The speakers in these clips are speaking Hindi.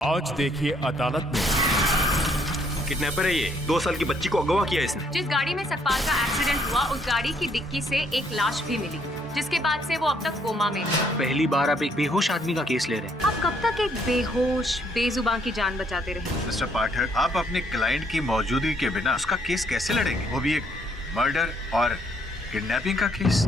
आज देखिए अदालत में। किडनैपर है ये। 2 साल की बच्ची को अगवा किया इसने। जिस गाड़ी में सतपाल का एक्सीडेंट हुआ उस गाड़ी की डिक्की से एक लाश भी मिली, जिसके बाद से वो अब तक कोमा में है। पहली बार आप एक बेहोश आदमी का केस ले रहे हैं। आप कब तक एक बेहोश बेजुबान की जान बचाते रहे? मिस्टर पाठक, आप अपने क्लाइंट की मौजूदगी के बिना उसका केस कैसे लड़ेंगे, वो भी एक मर्डर और किडनैपिंग का केस।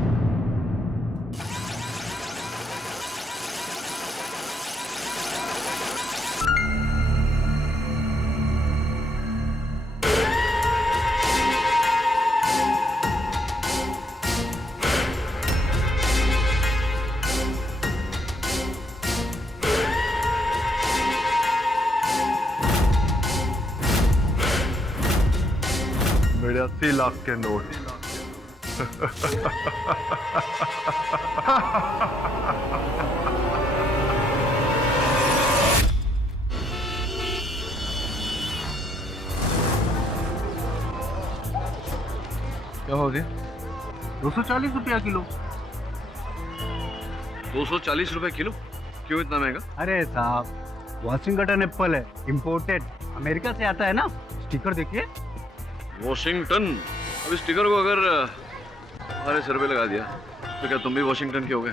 मेरे 80 लाख के नोट। क्या हो गया? 240 रुपया किलो। 240 रुपए किलो? क्यों इतना महंगा? अरे साहब, वॉशिंगटन एप्पल है, इम्पोर्टेड, अमेरिका से आता है ना। स्टिकर देखिए। वॉशिंगटन। अब इस स्टिकर को अगर हमारे सर पे लगा दिया तो क्या तुम भी वॉशिंगटन के हो गए?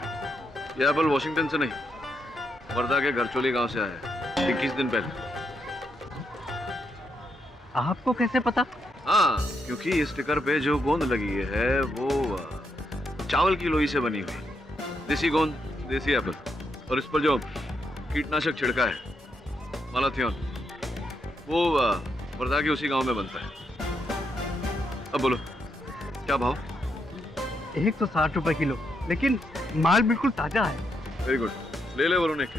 ये एप्पल वॉशिंगटन से नहीं, वर्धा के घरचोली गांव से आया है 21 दिन पहले। आपको कैसे पता? हाँ, क्योंकि इस स्टिकर पे जो गोंद लगी है वो चावल की लोई से बनी हुई देसी गोंद, देसी एप्पल। और इस पर जो कीटनाशक छिड़का है मालाथियन, वो वर्धा के उसी गांव में बनता है। अब बोलो क्या भाव? 160 रुपए किलो, लेकिन माल बिल्कुल ताजा है। वेरी गुड, ले ले वरुण एक।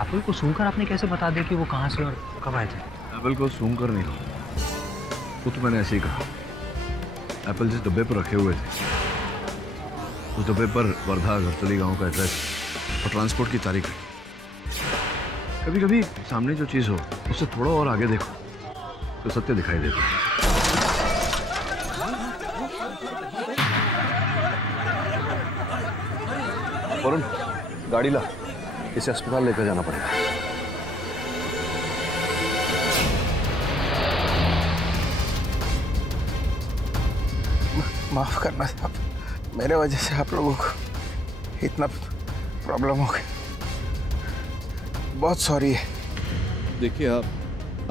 एप्पल को सूंघकर आपने कैसे बता दिया कि वो कहाँ से और कब आए थे? एप्पल को सूंघ कर नहीं, वो तो मैंने ऐसे ही कहा। एप्पल जिस डब्बे पर रखे हुए थे उस डब्बे पर वर्धा घरचोली गांव का एड्रेस और ट्रांसपोर्ट की तारीख है। कभी कभी सामने जो चीज हो उससे थोड़ा और आगे देखो तो सत्य दिखाई देता है। वरुण, गाड़ी ला, इसे अस्पताल लेकर जाना पड़ेगा। माफ करना साहब, मेरे वजह से आप लोगों को इतना प्रॉब्लम हो गया। बहुत सॉरी है। देखिए आप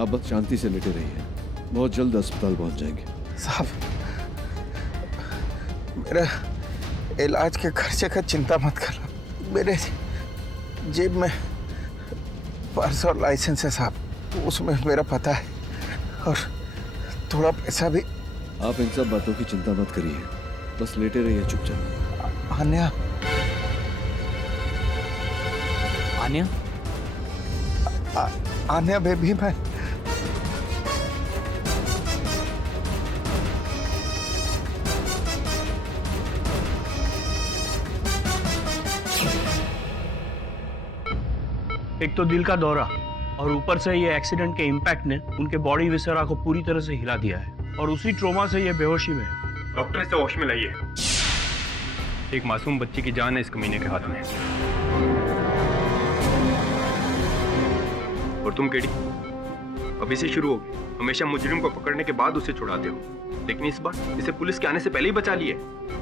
बस शांति से लेटे रहिए, बहुत जल्द अस्पताल पहुंच जाएंगे। साहब, मेरा इलाज के खर्चे का चिंता मत करना। मेरे जेब में पर्स और लाइसेंस है साहब, उसमें मेरा पता है और थोड़ा पैसा भी। आप इन सब बातों की चिंता मत करिए, बस लेटे रहिए चुपचाप। आन्या, आन्या? आन्या बेबी, मैं एक तो दिल का दौरा और ऊपर से ये एक्सीडेंट के इम्पैक्ट ने उनके बॉडी विसरा को पूरी तरह से हिला दिया है और उसी ट्रोमा से ये बेहोशी में है। डॉक्टर इसे होश में लाइए। एक मासूम बच्ची की जान है इस कमीने के हाथ में। और तुम केडी, अभी से शुरू होगी। हमेशा मुजरिम को पकड़ने के बाद उसे छुड़ाते हो, लेकिन इस बार इसे पुलिस के आने से पहले ही बचा लिए।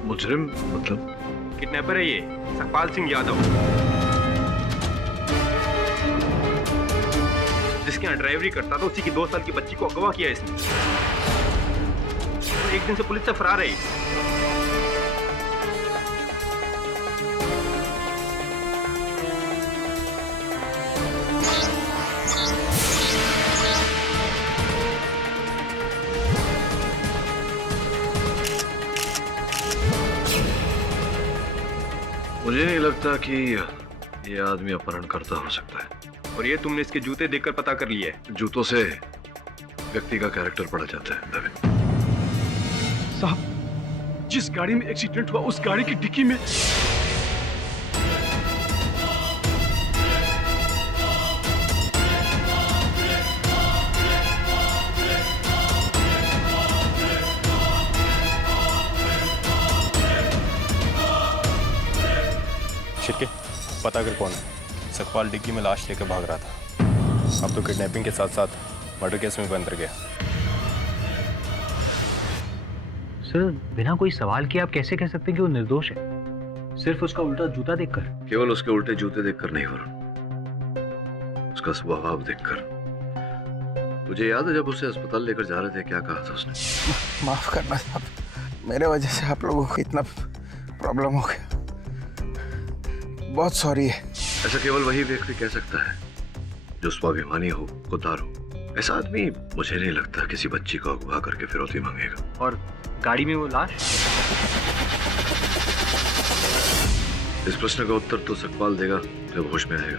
मुजरिम मतलब? किडनैपर है ये, सतपाल सिंह यादव, जिसके यहाँ ड्राइवरी करता था। उसी की 2 साल की बच्ची को अगवा किया इसने। तो एक दिन से पुलिस से फरार है। मुझे नहीं लगता कि ये आदमी अपहरणकर्ता हो सकता है। और ये तुमने इसके जूते देखकर पता कर लिया है? जूतों से व्यक्ति का कैरेक्टर पढ़ा जाता है नवीन। साहब, जिस गाड़ी में एक्सीडेंट हुआ उस गाड़ी की डिक्की में छिटके पता कर कौन है। सकपाल डिग्गी में लाश लेकर भाग रहा था। अब तो किडनैपिंग के साथ साथ मर्डर केस में बंद गया। सर बिना कोई सवाल किए आप कैसे कह सकते हैं कि वो निर्दोष है, सिर्फ उसका उल्टा जूता देखकर? केवल उसके उल्टे जूते देखकर नहीं वरुण, उसका स्वभाव देखकर। तुझे याद है जब उसे अस्पताल लेकर जा रहे थे क्या कहा था उसने? माफ करना साहब, मेरे वजह से आप लोगों को इतना प्रॉब्लम हो गया, बहुत सॉरी है। ऐसा केवल वही व्यक्ति कह सकता है जो स्वाभिमानी हो, खुददार हो। ऐसा आदमी मुझे नहीं लगता किसी बच्ची को अगवा करके फिरौती मांगेगा। और गाड़ी में वो लाश? इस प्रश्न का उत्तर तो सकपाल देगा जब होश में आएगा।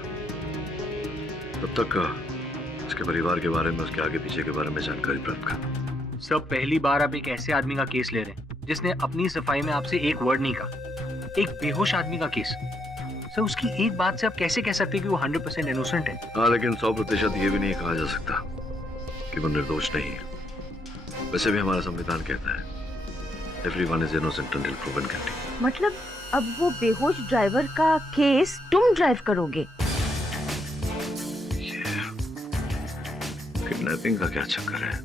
तब तक उसके परिवार के बारे में, उसके आगे पीछे के बारे में जानकारी प्राप्त कर। सर पहली बार आप एक ऐसे आदमी का केस ले रहे हैं जिसने अपनी सफाई में आपसे एक वर्ड नहीं कहा, एक बेहोश आदमी का केस। सर उसकी एक बात से आप कैसे कह सकते हैं कि वो 100% इनोसेंट है? हाँ, लेकिन 100% ये भी नहीं कहा जा सकता कि वो निर्दोष नहीं है। वैसे भी हमारा संविधान कहता है everyone is innocent until proven guilty. मतलब अब वो बेहोश ड्राइवर का केस तुम ड्राइव करोगे? किडनैपिंग का क्या चक्कर है?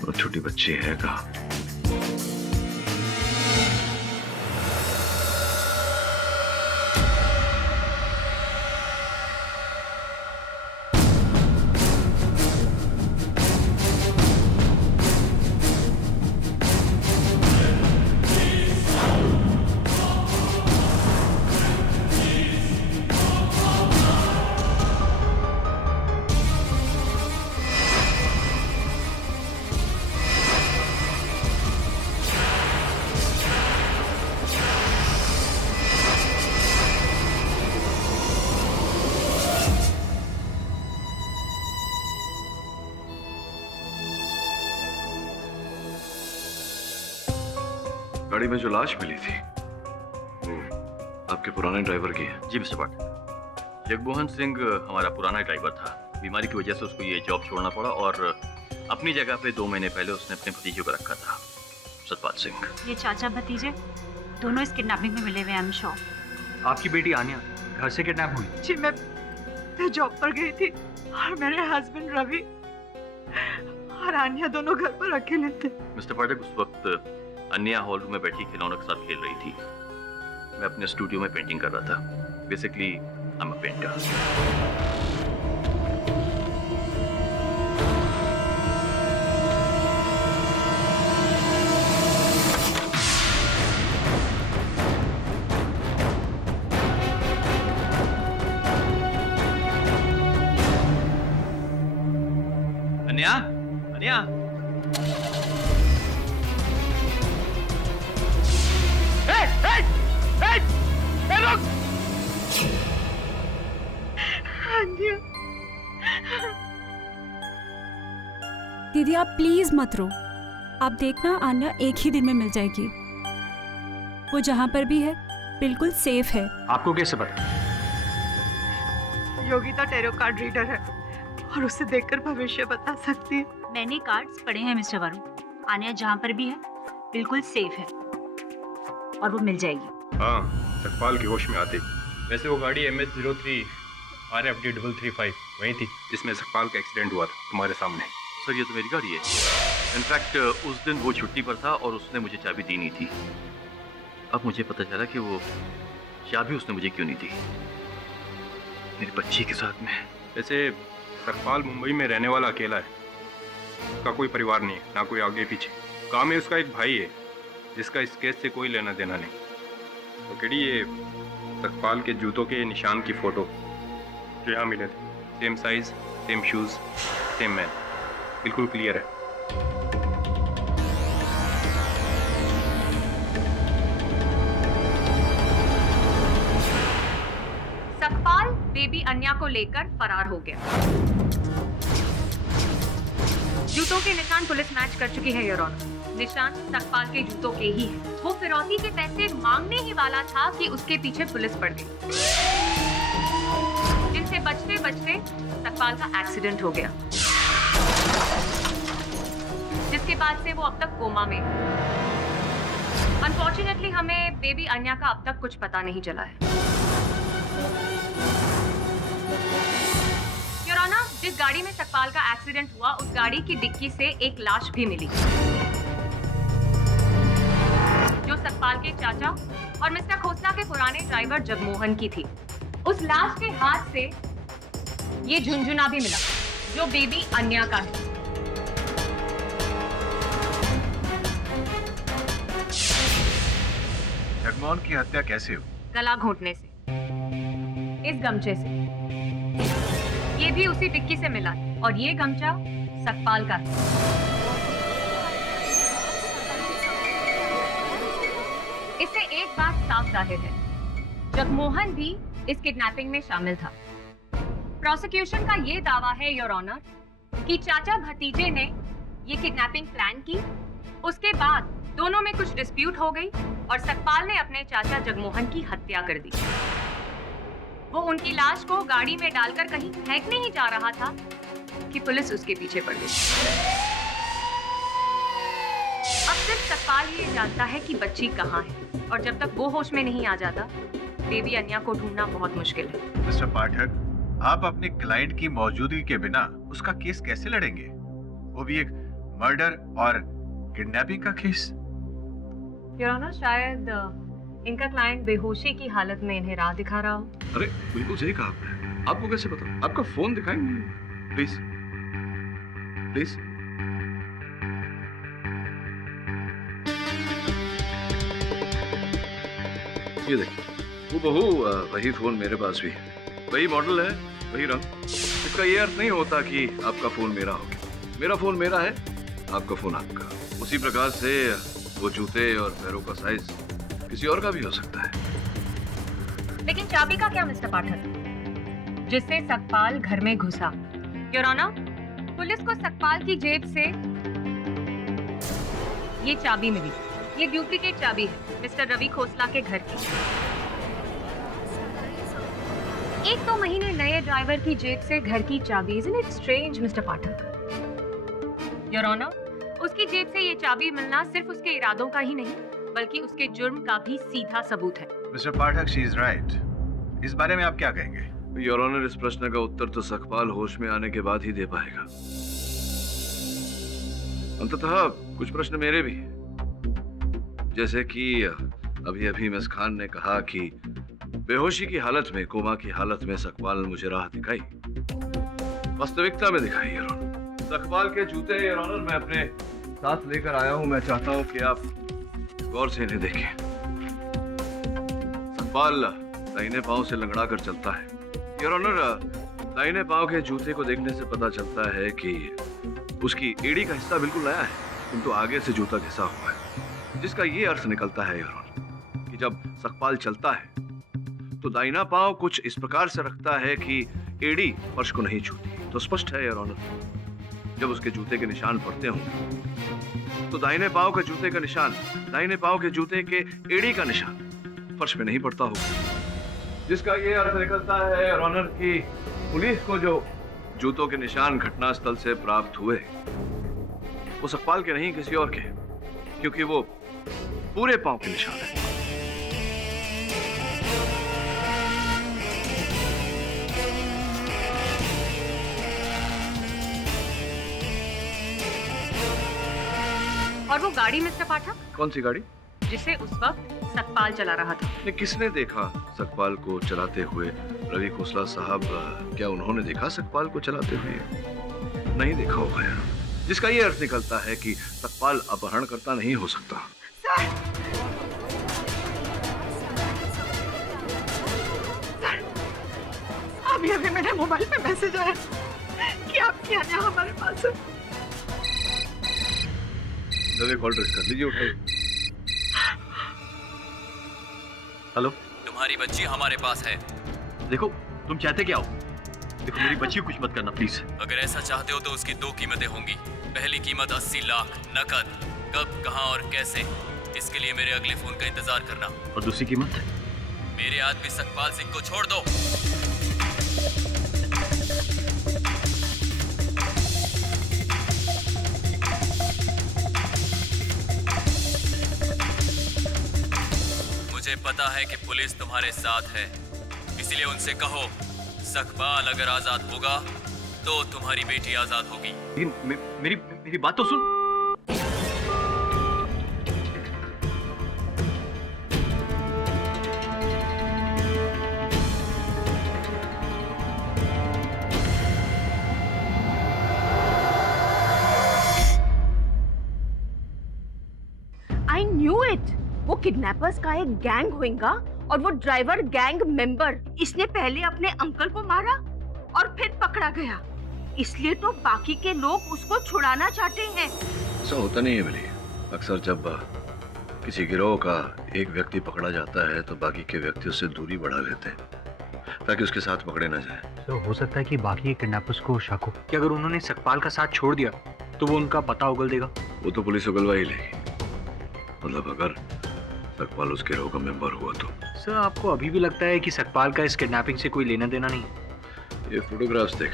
वो छोटी बच्ची है कहाँ? गाड़ी में जो लाश मिली थी वो आपके पुराने ड्राइवर की है? जी मिस्टर भट्ट, जगमोहन सिंह हमारा पुराना ड्राइवर था। बीमारी की वजह से उसको ये जॉब छोड़ना पड़ा और अपनी जगह पे 2 महीने पहले उसने अपने भतीजे को रखा था, सतपाल सिंह। ये चाचा भतीजे दोनों इस किडनैपिंग में मिले हुए हैं, आई एम श्योर। आपकी बेटी आन्या घर से किडनैप हुई? जी मैं जॉब पर गई थी और मेरे हस्बैंड रवि और आन्या दोनों घर पर अकेले थे। मिस्टर पाठक, उस वक्त अन्या हॉल रूम में बैठी खिलौनों के साथ खेल रही थी। मैं अपने स्टूडियो में पेंटिंग कर रहा था। Basically I am a painter. Anya, Anya, दीदी आप प्लीज मत रो। आप देखना आन्या एक ही दिन में मिल जाएगी। वो जहाँ पर भी है बिल्कुल सेफ है। आपको कैसे पता? योगिता टैरो कार्ड रीडर है और उसे देखकर भविष्य बता सकती है। मैंने कार्ड्स पढ़े हैं मिस्टर वरुण। आन्या जहाँ पर भी है बिल्कुल सेफ है और वो मिल जाएगी। हाँ, सकपाल की होश में आते। वैसे वो गाड़ी MS03 RFD335 वही थी जिसमें सकपाल का एक्सीडेंट हुआ था, तुम्हारे सामने। सर ये तो मेरी गाड़ी है। इनफैक्ट उस दिन वो छुट्टी पर था और उसने मुझे चाबी दी नहीं थी। अब मुझे पता चला कि वो चाबी उसने मुझे क्यों नहीं दी, मेरी बच्ची के साथ में। वैसे सकपाल मुंबई में रहने वाला अकेला है, उसका कोई परिवार नहीं है, ना कोई आगे पीछे। काम में उसका एक भाई है जिसका इस केस से कोई लेना देना नहीं। तो केडी ये सकपाल के जूतों के निशान की फोटो जो यहाँ मिले थे, same size, same shoes, same man, बिल्कुल क्लियर है। सकपाल बेबी अन्या को लेकर फरार हो गया। जूतों के निशान पुलिस मैच कर चुकी है योर ऑनर। निशान सकपाल के जूतों के ही है। वो फिरौती के पैसे मांगने ही वाला था कि उसके पीछे पुलिस पड़ गई, जिनसे बचते बचते सकपाल का एक्सीडेंट हो गया, जिसके बाद से वो अब तक कोमा में है। अनफॉर्चुनेटली हमें बेबी अन्या का अब तक कुछ पता नहीं चला है। योर ऑनर, जिस गाड़ी में सकपाल का एक्सीडेंट हुआ उस गाड़ी की डिक्की से एक लाश भी मिली जो सकपाल के चाचा और मिस्टर खोसला के पुराने ड्राइवर जगमोहन की थी। उस लाश के हाथ से ये झुनझुना भी मिला जो बेबी अन्या का है। जगमोहन की हत्या कैसे हुई? गला घोंटने से, इस गमछे से। ये भी उसी डिक्की से मिला और ये गमछा सकपाल का है। इससे एक बात साफ जाहिर है, जगमोहन भी इस किडनैपिंग में शामिल था। प्रोसिक्यूशन का ये दावा है योर ऑनर कि चाचा भतीजे ने ये किडनैपिंग प्लान की, उसके बाद दोनों में कुछ डिस्प्यूट हो गई और सकपाल ने अपने चाचा जगमोहन की हत्या कर दी। वो उनकी लाश को गाड़ी में डालकर कहीं फेंकने ही जा रहा था कि पुलिस उसके पीछे पड़ गई। अब सिर्फ सकपाल ये जानता है कि बच्ची कहाँ है और जब तक वो होश में नहीं आ जाता बेबी अन्या को ढूंढना बहुत मुश्किल है। मिस्टर पाठक, आप अपने क्लाइंट की मौजूदगी के बिना उसका केस कैसे लड़ेंगे, वो भी एक मर्डर और किडनैपिंग का केस? योर ऑनर, शायद इनका क्लाइंट बेहोशी की हालत में इन्हें राह दिखा रहा हो। अरे बिल्कुल सही कहा आपने। आपको कैसे पता? आपका फोन दिखाएंगे प्लीज प्लीज। ये देखिए, हूबहू वही फोन मेरे पास भी है, वही मॉडल है, वही रंग। इसका ये अर्थ नहीं होता कि आपका फोन मेरा हो गया। मेरा फोन मेरा है, आपका फोन आपका। उसी प्रकार से वो जूते और पैरों का साइज किसी और का भी हो सकता है। लेकिन चाबी का क्या मिस्टर पाठक, जिससे सकपाल घर में घुसा? योर ऑनर, पुलिस को सकपाल की जेब से ये चाबी मिली। ये डुप्लीकेट चाबी है मिस्टर रवि खोसला के घर की। 1-2 महीने नए ड्राइवर की जेब से घर की चाबी। Isn't it strange mister Pathak? Your honour, उसकी जेब से ये चाबी मिलना सिर्फ उसके इरादों का ही नहीं बल्कि उसके जुर्म का भी सीधा सबूत है। Mister Pathak, she is right. इस बारे में आप क्या कहेंगे? योर ऑनर, इस प्रश्न का उत्तर तो सकपाल होश में आने के बाद ही दे पाएगा। अंततः कुछ प्रश्न मेरे भी, जैसे कि अभी अभी मिस खान ने कहा कि बेहोशी की हालत में, कोमा की हालत में सकपाल ने मुझे राह दिखाई। वास्तविकता में दिखाई योर ऑनर। सकपाल के जूते योर ऑनर मैं अपने साथ लेकर आया हूं। मैं चाहता हूं कि आप गौर से इन्हें देखें। सकपाल दाहिने पांव से लंगड़ा कर चलता है योर ऑनर। दाहिने पांव के जूते को देखने से पता चलता है कि उसकी एड़ी का हिस्सा बिल्कुल नया है, किंतु आगे से जूता घिसा हुआ है, जिसका ये अर्थ निकलता है योर ऑनर कि जब सकपाल चलता है तो दाहिना पांव कुछ इस प्रकार से रखता है कि एड़ी फर्श को नहीं छूती। तो स्पष्ट है योर ऑनर, जब उसके जूते के निशान पड़ते हों तो दाहिने पांव के जूते का निशान, दाहिने पांव के जूते के एड़ी का निशान फर्श पे नहीं पड़ता होगा, जिसका ये अर्थ निकलता है योर ऑनर कि पुलिस को जो जूतों के निशान घटनास्थल से प्राप्त हुए वो सकपाल के नहीं किसी और के, क्योंकि वो पूरे पांव के निशान है। और वो गाड़ी मिस्टर पाठक? कौन सी गाड़ी? जिसे उस वक्त सकपाल चला रहा था। किसने देखा सकपाल को चलाते हुए? रवि खोसला साहब, क्या उन्होंने देखा सकपाल को चलाते हुए? नहीं देखा होगा यार, जिसका ये अर्थ निकलता है कि सकपाल अपहरणकर्ता नहीं हो सकता। सर, अभी अभी मेरे मोबाइल पे मैसेज आया कि आपकी अन्या हमारे पास है। रवि कॉल ट्रेस कर लीजिए, उठाइए। हेलो, तुम्हारी बच्ची हमारे पास है। देखो तुम चाहते क्या हो? देखो मेरी बच्ची को कुछ मत करना प्लीज। अगर ऐसा चाहते हो तो उसकी 2 कीमतें होंगी। पहली कीमत 80 लाख नकद। कब, कहां और कैसे, इसके लिए मेरे अगले फोन का इंतजार करना। और दूसरी कीमत? मेरे आदमी सकपाल सिंह को छोड़ दो। मुझे पता है कि पुलिस तुम्हारे साथ है, इसलिए उनसे कहो सकपाल अगर आजाद होगा तो तुम्हारी बेटी आजाद होगी। लेकिन मेरी बात तो सुन। I knew it. वो किडनैपर्स का एक गैंग होगा और वो ड्राइवर गैंग मेंबर। इसने पहले अपने अंकल को मारा और फिर पकड़ा गया, इसलिए तो बाकी के लोग उसको छुड़ाना चाहते हैं। ऐसा होता नहीं है बिली। अक्सर जब किसी गिरोह का एक व्यक्ति पकड़ा जाता है तो बाकी के व्यक्ति उससे दूरी बढ़ा लेते हैं ताकि उसके साथ पकड़े ना जाए। तो हो सकता है कि बाकी के किडनैपर्स को शक हो कि अगर उन्होंने सकपाल का साथ छोड़ दिया तो वो उनका पता उगल देगा। वो तो पुलिस उगलवा ही लेगी। मतलब अगर सकपाल उस गिरोह का मेंबर हुआ तो। सर आपको अभी भी लगता है कि सकपाल का इस किडनैपिंग से कोई लेना देना नहीं? ये फोटोग्राफ्स देख,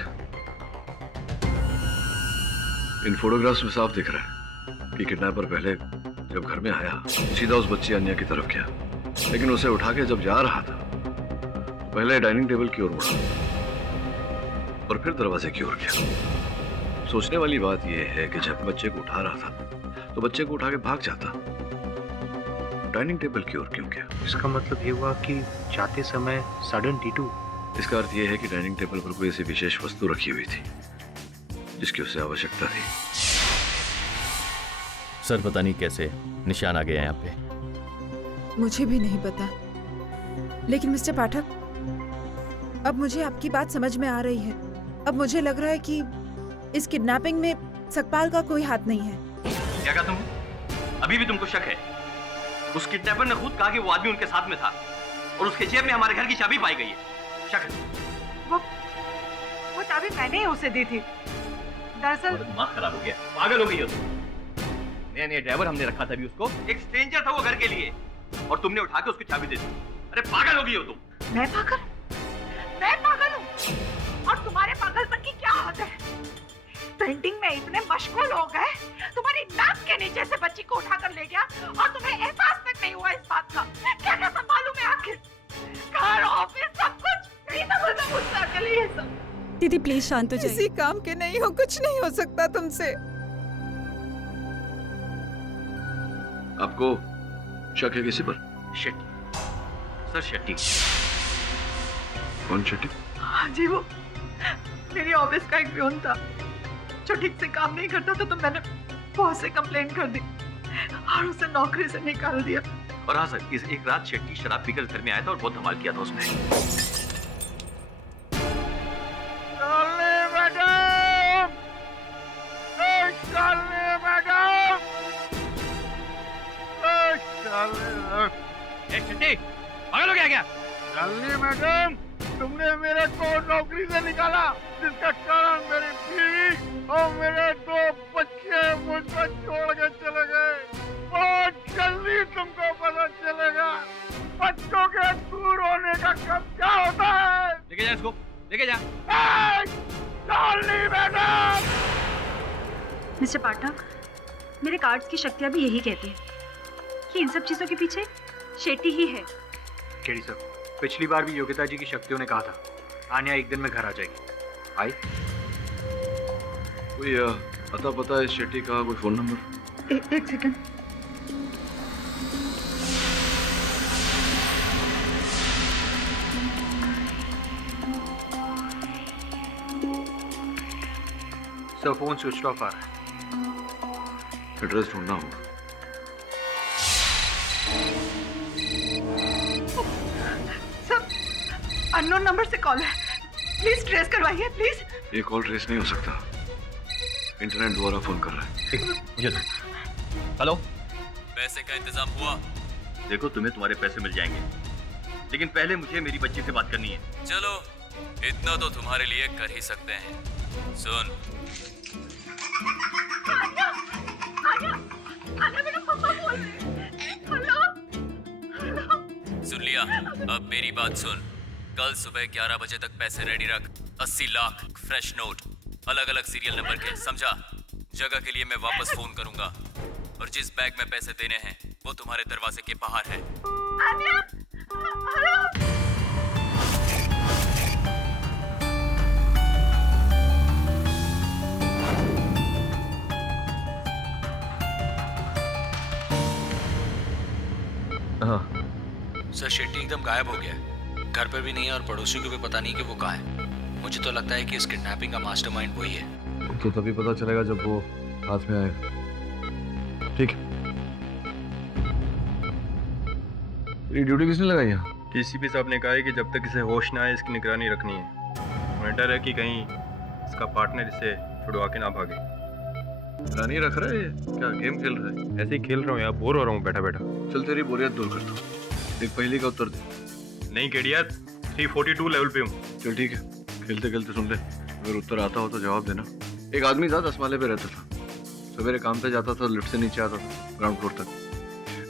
इन फोटोग्राफ्स में साफ दिख रहा है कि किडनैपर पहले जब घर में आया सीधा उस बच्ची अन्या की तरफ गया, लेकिन उसे उठा के जब जा रहा था तो पहले डाइनिंग टेबल की ओर मुड़ा और फिर दरवाजे की ओर गया। सोचने वाली बात यह है कि जब बच्चे को उठा रहा था तो बच्चे को उठा के भाग जाता, डाइनिंग टेबल की ओर क्यों गया? इसका मतलब ये हुआ कि जाते समय सडन T2। इसका अर्थ यह है कि डाइनिंग टेबल पर कोई ऐसी विशेष वस्तु रखी हुई थी जिसकी उसे आवश्यकता थी। सर पता नहीं कैसे निशान आ गया यहाँ पे। मुझे भी नहीं पता, लेकिन मिस्टर पाठक, अब मुझे आपकी बात समझ में आ रही है। अब मुझे लग रहा है कि इस किडनैपिंग में सकपाल का कोई हाथ नहीं है। क्या कहा तुम? अभी भी तुमको शक है? उस किडनैपर ने खुद कहा कि वो आदमी उनके साथ में था और उसके जेब में हमारे घर की चाबी पाई गई है। शक है? वो चाबी मैंने ही उसे दी थी। दरअसल दिमाग खराब हो गया, पागल हो गई हो तुम। नया ड्राइवर हमने रखा था भी उसको, एक स्ट्रेंजर था वो घर के लिए, और तुमने उठा के उसकी चाबी दे दी। अरे पागल हो गई हो तुम। मैं पागल हूँ? और तुम्हारे पागलपन की क्या हद है? पेंटिंग में इतने मशगूल हो गए, तुम्हारी नाक के नीचे से बच्ची को उठाकर ले गया और तुम्हें एहसास तक नहीं हुआ इस बात का। क्या क्या संभालूं मैं आखिर? घर, ऑफिस, सब कुछ। ये सब मुझसे अकेले ये सब। दीदी प्लीज शांत हो जाइए। किसी काम के नहीं हो, कुछ नहीं हो सकता तुमसे। आपको शक है किसी पर? शेट्टी सर, शेट्टी। कौन शेट्टी? हाँ जी, वो मेरी ऑफिस का एक प्यून था जो ठीक से काम नहीं करता था, तो मैंने बॉस से कंप्लेंट कर दी और उसे नौकरी से निकाल दिया। और हाँ सर, इस एक रात शेट्टी शराब पीकर घर में आया था और बहुत धमाल किया था उसने। शेट्टी पागल हो गया क्या? शालिनी मैडम, तुमने मेरे को नौकरी से निकाला, जिसका कारण मेरी बीवी और मेरे 2 बच्चे मुझको छोड़ के चले गए। बहुत जल्दी तुमको पता चलेगा बच्चों के दूर होने का कब क्या होता है। लेके जा इसको, लेके जा। शालिनी मैडम। मिस्टर पाठक, मेरे कार्ड्स की शक्तियाँ भी यही कहती हैं कि इन सब चीजों के पीछे शेट्टी ही है। केडी सर, पिछली बार भी योगिता जी की शक्तियों ने कहा था आन्या एक दिन में घर आ जाएगी। आई? कोई अता पता है शेट्टी का? कोई फोन नंबर? एक second. Sir phone switch off आ रहा है। एड्रेस ढूंढना होगा। अननोन नंबर से कॉल है, प्लीज ट्रेस करवाइए प्लीज। ये कॉल ट्रेस नहीं हो सकता, इंटरनेट द्वारा फोन कर रहा है। मुझे हेलो, पैसे का इंतजाम हुआ? देखो, तुम्हें तुम्हारे पैसे मिल जाएंगे, लेकिन पहले मुझे मेरी बच्ची से बात करनी है। चलो, इतना तो तुम्हारे लिए कर ही सकते हैं। सुन, सुन लिया? अब मेरी बात सुन। कल सुबह 11 बजे तक पैसे रेडी रख। 80 लाख फ्रेश नोट, अलग अलग सीरियल नंबर के, समझा? जगह के लिए मैं वापस फोन करूंगा और जिस बैग में पैसे देने हैं वो तुम्हारे दरवाजे के बाहर है। आन्या, हेलो। सर शेट्टी एकदम गायब हो गया है, घर पर भी नहीं है और पड़ोसियों को भी पता नहीं कि वो कहाँ है। मुझे तो लगता है कि इस किडनैपिंग का मास्टरमाइंड वही है। तो तभी पता चलेगा जब वो हाथ में आएगा। ठीक है। ये ड्यूटी किसने लगाई है? डीसीपी साहब ने कहा है कि जब तक इसे होश ना आए इसकी निगरानी रखनी है। उन्हें डर है कि कहीं इसका पार्टनर इसे छुड़वा के ना भागे। निगरानी रख रहा है ये? क्या गेम खेल रहा है? ऐसे ही खेल रहा हूँ यार, बोर हो रहा हूँ बैठा बैठा। चल तेरी बोरियत दूर करता हूँ, एक पहली का उत्तर दे। नहीं केडिया, 342 लेवल पे हूँ। चल ठीक है, खेलते खेलते सुन ले, अगर उत्तर आता हो तो जवाब देना। एक आदमी था 10 माले पे रहता था, सवेरे काम पे जाता था, लिफ्ट से नीचे आता था ग्राउंड फ्लोर तक,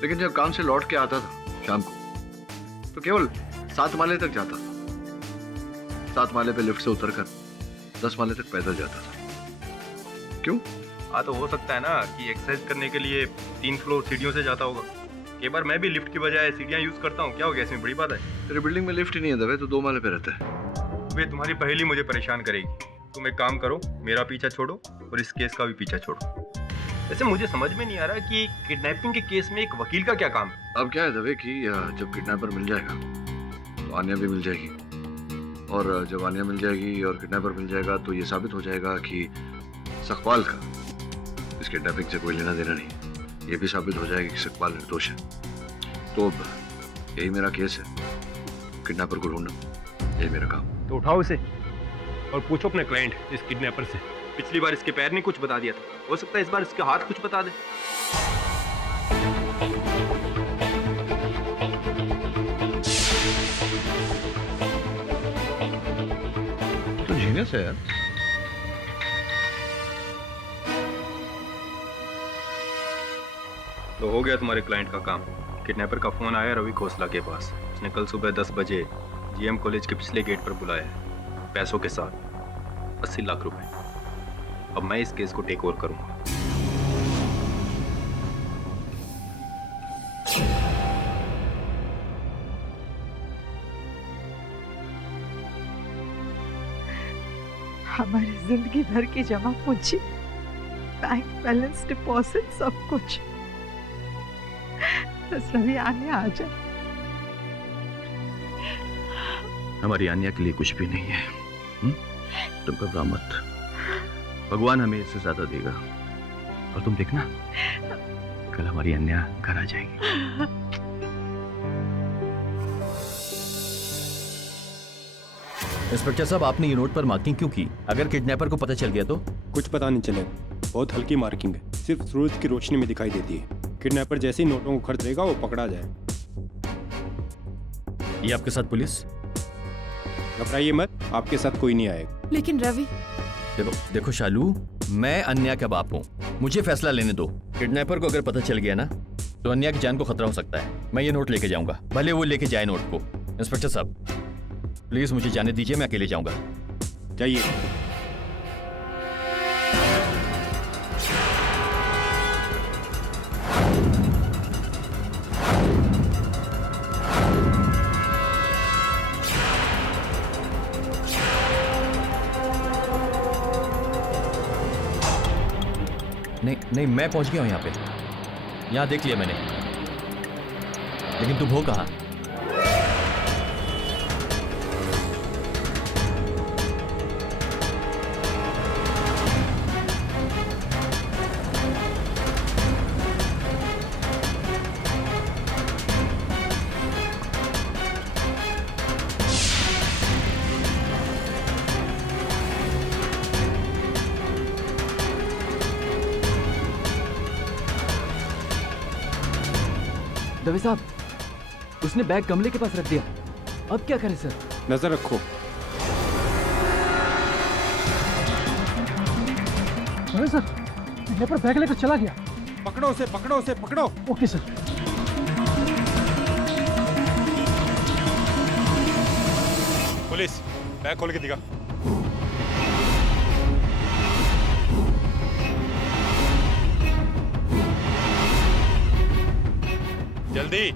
लेकिन जब काम से लौट के आता था शाम को तो केवल 7 माले तक जाता था। 7 माले पे लिफ्ट से उतरकर 10 माले तक पैदल जाता था। क्यों? हाँ तो हो सकता है ना कि एक्सरसाइज करने के लिए 3 फ्लोर सीढ़ियों से जाता होगा। कई बार मैं भी लिफ्ट की बजाय सीढ़ियाँ यूज करता हूँ, क्या हो गया इसमें बड़ी बात है? तेरे बिल्डिंग में लिफ्ट ही नहीं है दबे, तो 2 माले पे रहता है। वे तुम्हारी पहेली मुझे परेशान करेगी। तुम एक काम करो, मेरा पीछा छोड़ो और इस केस का भी पीछा छोड़ो। वैसे मुझे समझ में नहीं आ रहा कि किडनैपिंग के केस में एक वकील का क्या काम है? अब क्या है दबे कि जब किडनैपर मिल जाएगा तो आन्या भी मिल जाएगी, और जब आन्या मिल जाएगी और किडनैपर मिल जाएगा तो ये साबित हो जाएगा कि सकपाल का इस किडनैपिंग से कोई लेना देना नहीं। ये भी साबित हो जाएगा कि सकपाल निर्दोष है। तो अब यही मेरा केस है, किडनैपर को ढूंढना, यही मेरा काम। तो उठाओ इसे और पूछो अपने क्लाइंट इस किडनैपर से। पिछली बार इसके पैर ने कुछ बता दिया था, हो सकता है इस बार इसके हाथ कुछ बता दे। तो जीनियस है यार। तो हो गया तुम्हारे क्लाइंट का काम। किडनैपर का फोन आया रवि खोसला के पास। उसने कल सुबह 10 बजे जीएम कॉलेज के पिछले गेट पर बुलाया है, पैसों के साथ 80 लाख रुपए। अब मैं इस केस को टेक ओवर करूंगा। हमारी जिंदगी भर की जमा पूंजी, बैंक बैलेंस, डिपॉजिट, सब कुछ बस रवि आने आ जाए। हमारी आन्या के लिए कुछ भी नहीं है। तुम घबरा मत, भगवान हमें इससे ज्यादा देगा। और तुम देखना, कल हमारी अन्या घर आ जाएगी। इंस्पेक्टर साहब, आपने ये नोट पर मार्किंग क्यों की? अगर किडनैपर को पता चल गया तो? कुछ पता नहीं चलेगा, बहुत हल्की मार्किंग है, सिर्फ सूरज की रोशनी में दिखाई देती है। किडनैपर जैसे ही नोटों को खर्च लेगा वो पकड़ा जाए। ये आपके साथ पुलिस? घबराइए मत, आपके साथ कोई नहीं आएगा। लेकिन रवि, देखो शालू, मैं अन्या का बाप हूँ, मुझे फैसला लेने दो। किडनैपर को अगर पता चल गया ना तो अन्या की जान को खतरा हो सकता है। मैं ये नोट लेके जाऊंगा, भले वो लेके जाए नोट को। इंस्पेक्टर साहब प्लीज मुझे जाने दीजिए, मैं अकेले जाऊंगा। जाइए। नहीं, मैं पहुंच गया हूं यहाँ पे, यहाँ देख लिया मैंने, लेकिन तुम हो कहाँ? दवे साहब, उसने बैग गमले के पास रख दिया, अब क्या करें सर? नजर रखो। दवे सर, किडनैपर बैग लेकर चला गया। पकड़ो उसे, पकड़ो उसे, पकड़ो। Okay sir. पुलिस, बैग खोल के दिखा। जल्दी।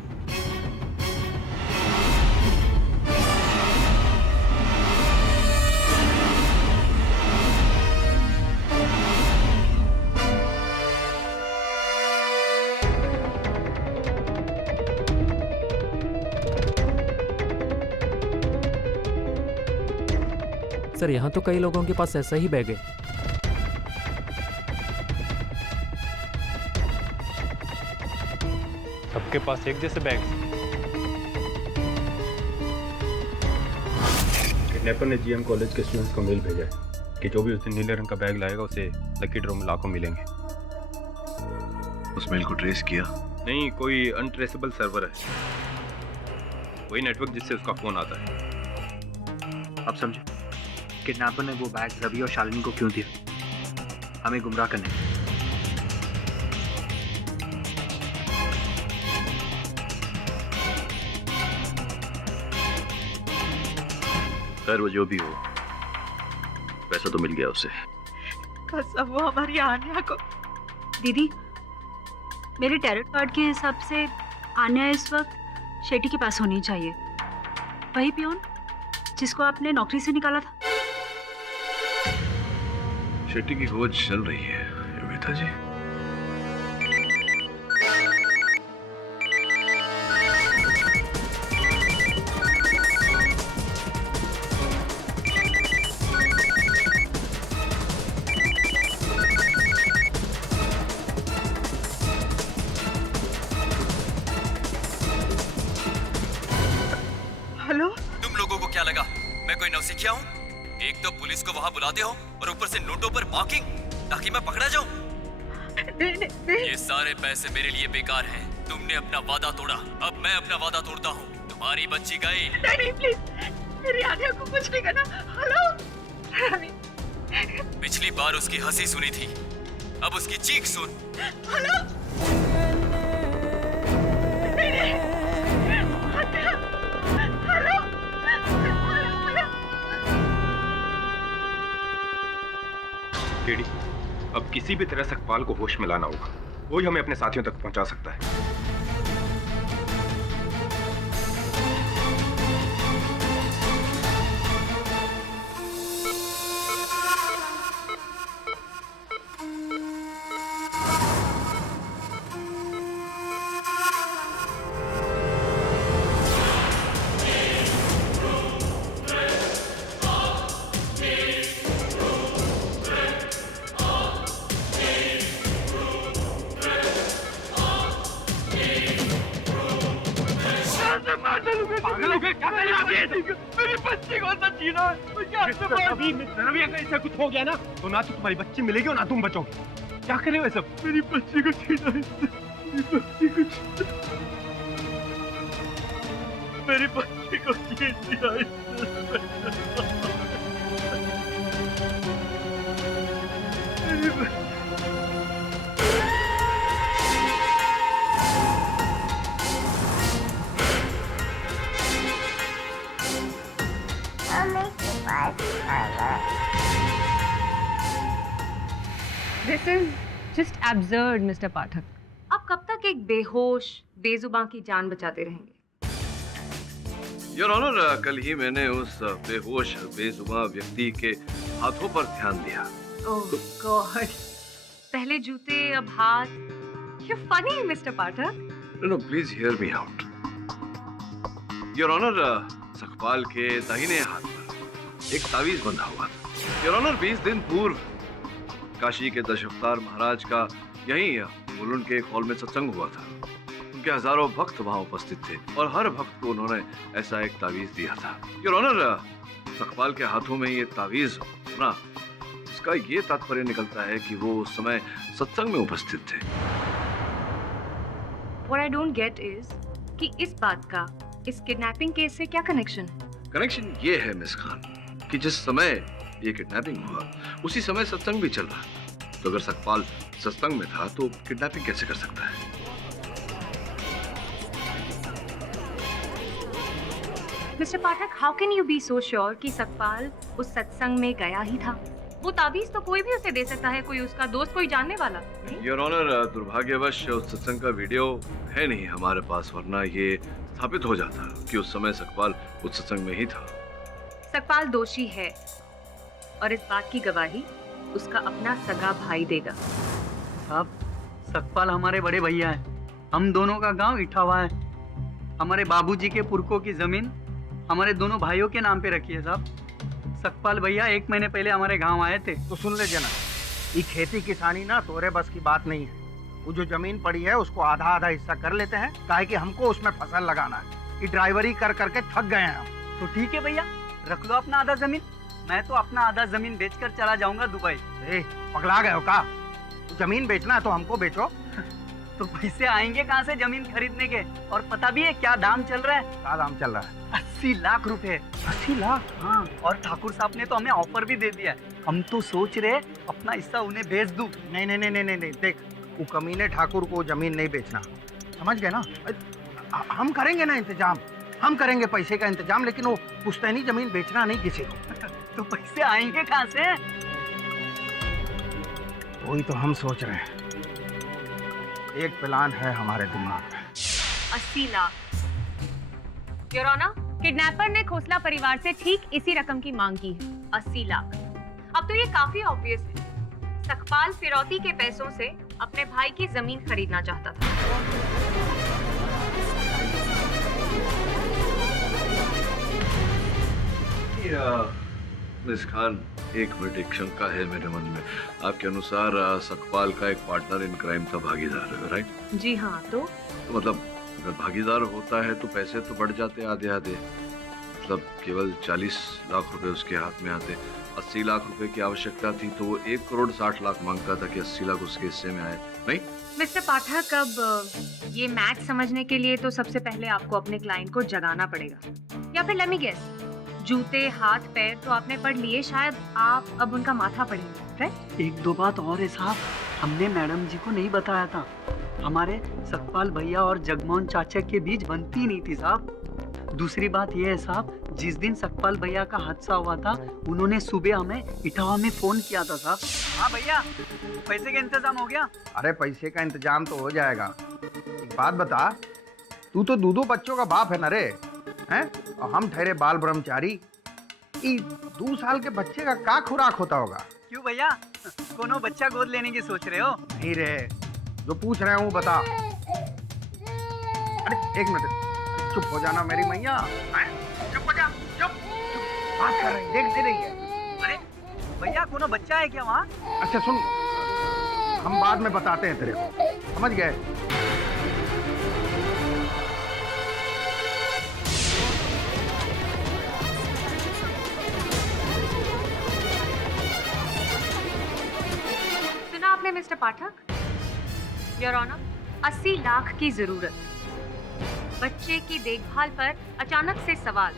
सर यहाँ तो कई लोगों के पास ऐसा ही बैग है। सबके पास एक जैसे बैग। किडनैपर ने जीएम कॉलेज के स्टूडेंट्स को मेल भेजा है कि जो भी उस दिन नीले रंग का बैग लाएगा उसे लकी ड्रॉ में लाखों मिलेंगे। उस मेल को ट्रेस किया? नहीं, कोई अनट्रेसेबल सर्वर है, वही नेटवर्क जिससे उसका फोन आता है। अब समझो किडनैपर ने वो बैग रवि और शालिनी को क्यों दिया? हमें गुमराह करने। खैर वो जो भी हो, पैसा तो मिल गया उसे। कसम वो हमारी आन्या को। दीदी, मेरे टैरोट कार्ड के हिसाब से आन्या इस वक्त शेट्टी के पास होनी चाहिए, वही पियोन जिसको आपने नौकरी से निकाला था। शेट्टी की खोज चल रही है योगिता जी। हेलो, तुम लोगों को क्या लगा मैं कोई नौसिखिया हूँ? एक तो पुलिस को वहाँ बुलाते हो और ऊपर से नोटों पर मार्किंग ताकि मैं पकड़ा जाऊँ। ये सारे पैसे मेरे लिए बेकार हैं। तुमने अपना वादा तोड़ा, अब मैं अपना वादा तोड़ता हूँ। तुम्हारी बच्ची गई। नहीं प्लीज, मेरी आन्या को कुछ नहीं करना। हेलो, पिछली बार उसकी हंसी सुनी थी, अब उसकी चीख सुन। हेलो, केडी, अब किसी भी तरह सकपाल को होश में लाना होगा, वही हमें अपने साथियों तक पहुंचा सकता है। मेरी बच्ची को तो जीना रवि, अगर ऐसा कुछ हो गया ना तो ना तो तुम्हारी बच्ची मिलेगी और ना तुम बचोगे। क्या करे वो सब? मेरी बच्ची को जीना है, मेरी बच्ची को जीना, मेरी बच्ची को जीना है। This is just absurd, Mr. पाठक। आप कब तक एक बेहोश, बेजुबान की जान बचाते रहेंगे? योर ऑनर, कल ही मैंने उस बेहोश बेजुबान व्यक्ति के हाथों पर ध्यान दिया। ओह गॉड, पहले जूते अब हाथ। You're funny, Mr. Pathak. No please hear me out. Your honour, Sakpal के दाहिने हाथ पर एक तावीज बंधा हुआ था। योर ऑनर, 20 दिन पूर्व काशी के दशावतार महाराज का यहीं मुलुंड के एक हॉल में सत्संग हुआ था। उनके हजारों भक्त वहां उपस्थित थे और हर भक्त को उन्होंने ऐसा एक तावीज दिया था। योर ऑनर, सकपाल के हाथों में ये तावीज होना, इसका ये तात्पर्य निकलता है कि वो उस समय सत्संग में उपस्थित थे। What I don't get is कि इस बात का इस किडनैपिंग केस से क्या कनेक्शन है? कनेक्शन ये है मिस खान कि जिस समय ये किडनैपिंग हुआ उसी समय सत्संग भी चल रहा। तो अगर सकपाल सत्संग में था तो किडनैपिंग कैसे कर सकता है? Mister Pathak, how can you be so sure कि सकपाल उस सत्संग में गया ही था? वो ताबीज तो कोई भी उसे दे सकता है, कोई उसका दोस्त, कोई जानने वाला। योर ऑनर, दुर्भाग्यवश उस सत्संग का वीडियो है नहीं हमारे पास, वरना ये साबित हो जाता कि उस समय सकपाल उस सत्संग में ही था। सकपाल दोषी है और इस बात की गवाही उसका अपना सगा भाई देगा। साहब, सकपाल हमारे बड़े भैया हैं। हम दोनों का गांव इटावा है। हमारे बाबूजी के पुरखों की जमीन हमारे दोनों भाइयों के नाम पे रखी है साहब। सकपाल भैया 1 महीने पहले हमारे गांव आए थे। तो सुन ले जना, ये खेती किसानी ना तोरे बस की बात नहीं है। वो जो जमीन पड़ी है उसको आधा आधा हिस्सा कर लेते हैं, काहे कि हमको उसमें फसल लगाना है। ये ड्राइवरी कर करके थक गए हैं हम। तो ठीक है भैया, रख लो अपना आधा जमीन। मैं तो अपना आधा जमीन बेचकर चला जाऊंगा दुबई। पगला गए हो का? जमीन बेचना है तो हमको बेचो। तो पैसे आएंगे कहाँ से जमीन खरीदने के? और पता भी है क्या दाम चल रहा है? क्या दाम चल रहा है? 80 लाख रुपए। 80 लाख? हाँ, और ठाकुर साहब ने तो हमें ऑफर भी दे दिया। हम तो सोच रहे अपना हिस्सा उन्हें बेच दूं। नहीं नहीं नहीं नहीं नहीं, देख, वो कमीने ठाकुर को जमीन नहीं बेचना, समझ गए ना? हम करेंगे ना इंतजाम, हम करेंगे पैसे का इंतजाम, लेकिन वो पुश्तैनी जमीन बेचना नहीं किसी को। तो पैसे आएंगे कहाँ से? वही तो हम सोच रहे हैं। एक प्लान है हमारे दिमाग में। 80 लाख। योर ऑनर, किडनैपर ने खोसला परिवार से ठीक इसी रकम की मांग की है, 80 लाख। अब तो ये काफी ऑब्वियस है, सकपाल फिरौती के पैसों से अपने भाई की जमीन खरीदना चाहता था। मिस खान, 1 मिनट, एक शंका है मेरे मन में। आपके अनुसार सकपाल का एक पार्टनर इन क्राइम था, भागीदार है, राइट? जी हाँ। तो मतलब अगर भागीदार होता है तो पैसे तो बढ़ जाते आधे आधे। मतलब केवल 40 लाख रुपए उसके हाथ में आते। 80 लाख रुपए की आवश्यकता थी तो वो 1 करोड़ 60 लाख मांगता था कि 80 लाख उसके हिस्से में आए, नहीं? मिस्टर पाठक, अब ये मैच समझने के लिए तो सबसे पहले आपको अपने क्लाइंट को जगाना पड़ेगा, या फिर लेट मी गेस, जूते हाथ पैर तो आपने पढ़ लिए, शायद आप अब उनका माथा पढ़ेंगे, राइट? 1-2 बात और है साहब, हमने मैडम जी को नहीं बताया था। हमारे सकपाल भैया और जगमोहन चाचा के बीच बनती नहीं थी साहब। दूसरी बात यह है साहब, जिस दिन सकपाल भैया का हादसा हुआ था उन्होंने सुबह हमें इटावा में फोन किया था साहब। हाँ भैया, पैसे का इंतजाम हो गया? अरे पैसे का इंतजाम तो हो जाएगा। एक बात बता, तू तो 2 बच्चों का बाप है ना रे, हैं? और हम ठहरे बाल ब्रह्मचारी। 2 साल के बच्चे का क्या खुराक होता होगा? क्यों भैया, कोनो बच्चा गोद लेने की सोच रहे हो? नहीं रे, जो पूछ रहे हूँ बता। अरे 1 मिनट, चुप हो जाना मेरी मैया। चुप हो जा, चुप। बात कर रही, देखते रही है। अरे भैया, कोनो बच्चा है क्या वहाँ? अच्छा सुन, हम बाद में बताते हैं तेरे को, समझ गए? सुना आपने mister Pathak? Your honour, 80 lakh की जरूरत, बच्चे की देखभाल पर अचानक से सवाल,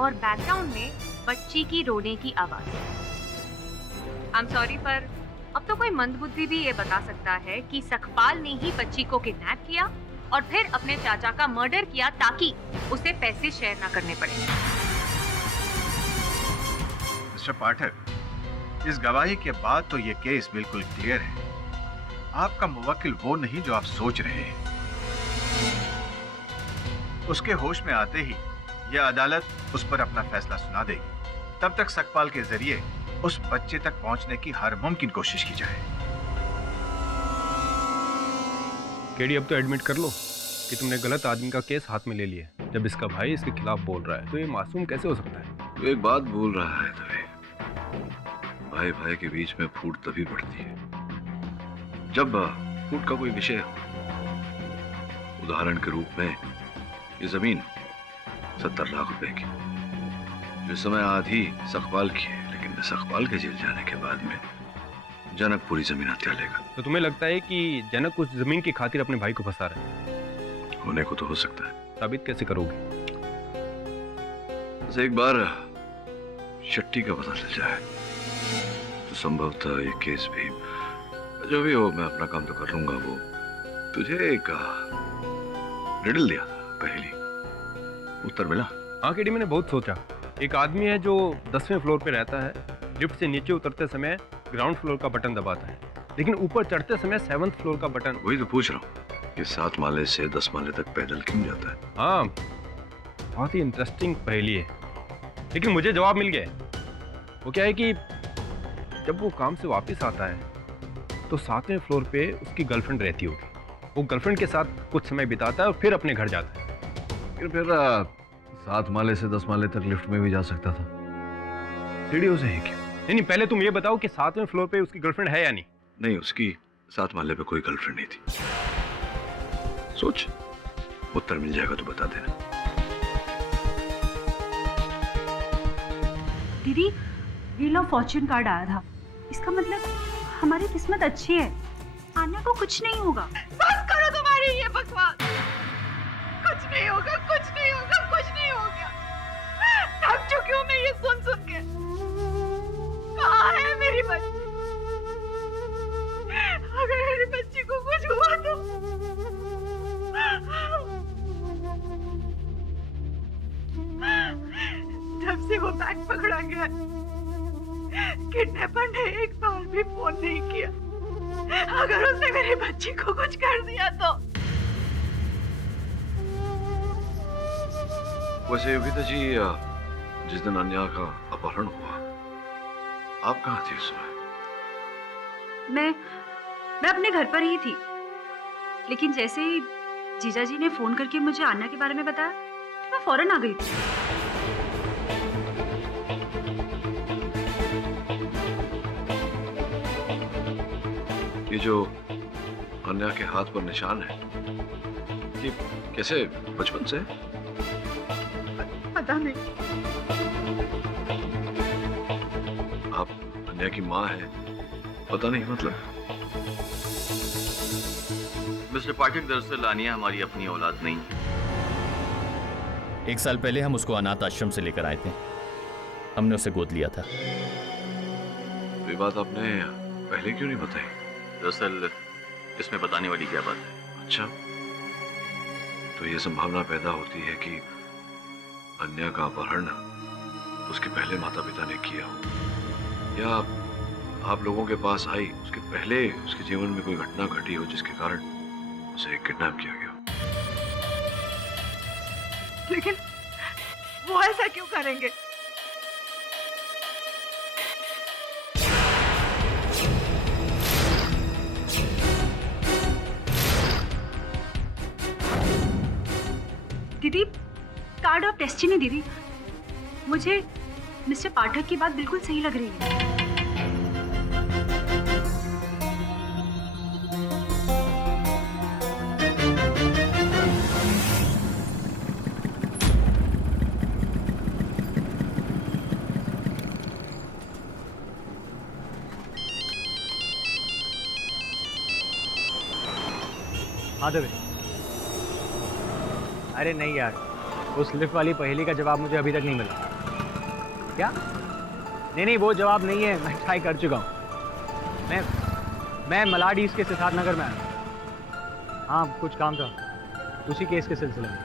और बैकग्राउंड में बच्ची की रोने की आवाज। आई एम सॉरी, पर अब तो कोई मंदबुद्धि भी ये बता सकता है कि सकपाल ने ही बच्ची को किडनैप किया और फिर अपने चाचा का मर्डर किया ताकि उसे पैसे शेयर ना करने पड़े। मिस्टर पाठक, इस गवाही के बाद तो ये केस बिल्कुल क्लियर है। आपका मुवक्किल वो नहीं जो आप सोच रहे हैं। उसके होश में आते ही यह अदालत उस पर अपना फैसला सुना देगी। तब तक सकपाल के जरिए उस बच्चे तक पहुंचने की हर मुमकिन कोशिश की जाए। केडी, अब तो एडमिट कर लो कि तुमने गलत आदमी का केस हाथ में ले लिया। जब इसका भाई इसके खिलाफ बोल रहा है तो ये मासूम कैसे हो सकता है? तो एक बात बोल रहा है तभी, भाई भाई के बीच में फूट तभी बढ़ती है जब फूट का कोई विषय हो। उदाहरण के रूप में ये जमीन 70 लाख रुपए की, जो समय आधी सकपाल की है, लेकिन सकपाल के जेल जाने के बाद में जनक पूरी जमीन हत्या लेगा। तो तुम्हें लगता है कि जनक उस जमीन की खातिर अपने भाई को फंसा रहा है? होने को तो हो सकता है। साबित कैसे करोगे? बस एक बार शट्टी का पता चल जाए तो संभवतः ये केस भी, जो भी हो, मैं अपना काम तो कर लूंगा। वो तुझे एक रिडल दिया था, पहली उत्तर मिला? हाँ केडी, मैंने बहुत सोचा। एक आदमी है जो 10वें फ्लोर पे रहता है, लिफ्ट से नीचे उतरते समय ग्राउंड फ्लोर का बटन दबाता है, लेकिन ऊपर चढ़ते समय 7th फ्लोर का बटन। वही तो पूछ रहा हूँ कि 7 माले से 10 माले तक पैदल क्यों जाता है? हाँ, बहुत ही इंटरेस्टिंग पहेली है, लेकिन मुझे जवाब मिल गया। वो क्या है कि जब वो काम से वापस आता है तो 7वें फ्लोर पे उसकी गर्लफ्रेंड रहती होगी। वो गर्लफ्रेंड के साथ कुछ समय बिताता है और फिर अपने घर जाता है। फिर 7 माले से 10 माले तक लिफ्ट में भी जा सकता था, सीढ़ियों से है क्यों? नहीं, पहले तुम ये बताओ कि 7वें फ्लोर पे उसकी गर्लफ्रेंड है या नहीं? नहीं, उसकी 7 माले पे कोई गर्लफ्रेंड नहीं थी। सोच, उत्तर मिल जाएगा तो बता देना। दीदी, व्हील ऑफ फॉर्च्यून कार्ड आया था, इसका मतलब हमारी किस्मत अच्छी है, आन्या को कुछ नहीं होगा। बस करो तुम्हारी ये बकवास। कुछ नहीं होगा, कुछ नहीं होगा, कुछ नहीं होगा। थक चुकी हूँ मैं ये सुन के। कहाँ है मेरी बच्ची? अगर मेरी बच्ची को कुछ हुआ तो जब से वो बैग पकड़ा गया, किडनैपर ने एक बार भी फोन नहीं किया। अगर उसने मेरी बच्ची को कुछ कर दिया तो। वैसे योगिता जी, जिस दिन अन्या का अपहरण हुआ, आप कहाँ थी उस समय? मैं अपने घर पर ही थी, लेकिन जैसे ही जीजा जी ने फोन करके मुझे अन्या के बारे में बताया तो मैं फौरन आ गई थी। ये जो अन्या के हाथ पर निशान है, ये कैसे बचपन से? पता नहीं। आप अन्या की माँ है, पता नहीं मतलब? मिस्टर पाठक, दरअसल आनिया हमारी अपनी औलाद नहीं। 1 साल पहले हम उसको अनाथ आश्रम से लेकर आए थे। हमने उसे गोद लिया था। ये बात आपने पहले क्यों नहीं बताई? दरअसल इसमें बताने वाली क्या बात है? अच्छा, तो ये संभावना पैदा होती है कि अन्या का अपहरण उसके पहले माता पिता ने किया हो, या आप लोगों के पास आई उसके पहले उसके जीवन में कोई घटना घटी हो जिसके कारण उसे किडनैप किया गया। लेकिन वो ऐसा क्यों करेंगे? दीदी, कार्ड ऑफ डेस्टिनी दीदी, मुझे मिस्टर पाठक की बात बिल्कुल सही लग रही है। हाँ देवे। अरे नहीं यार, उस लिफ्ट वाली पहेली का जवाब मुझे अभी तक नहीं मिला। क्या? नहीं, वो जवाब नहीं है, मैं ट्राई कर चुका हूँ। मैं मलाड ईस्ट के सिद्धार्थ नगर में आया। हाँ, कुछ काम था उसी केस के सिलसिले में।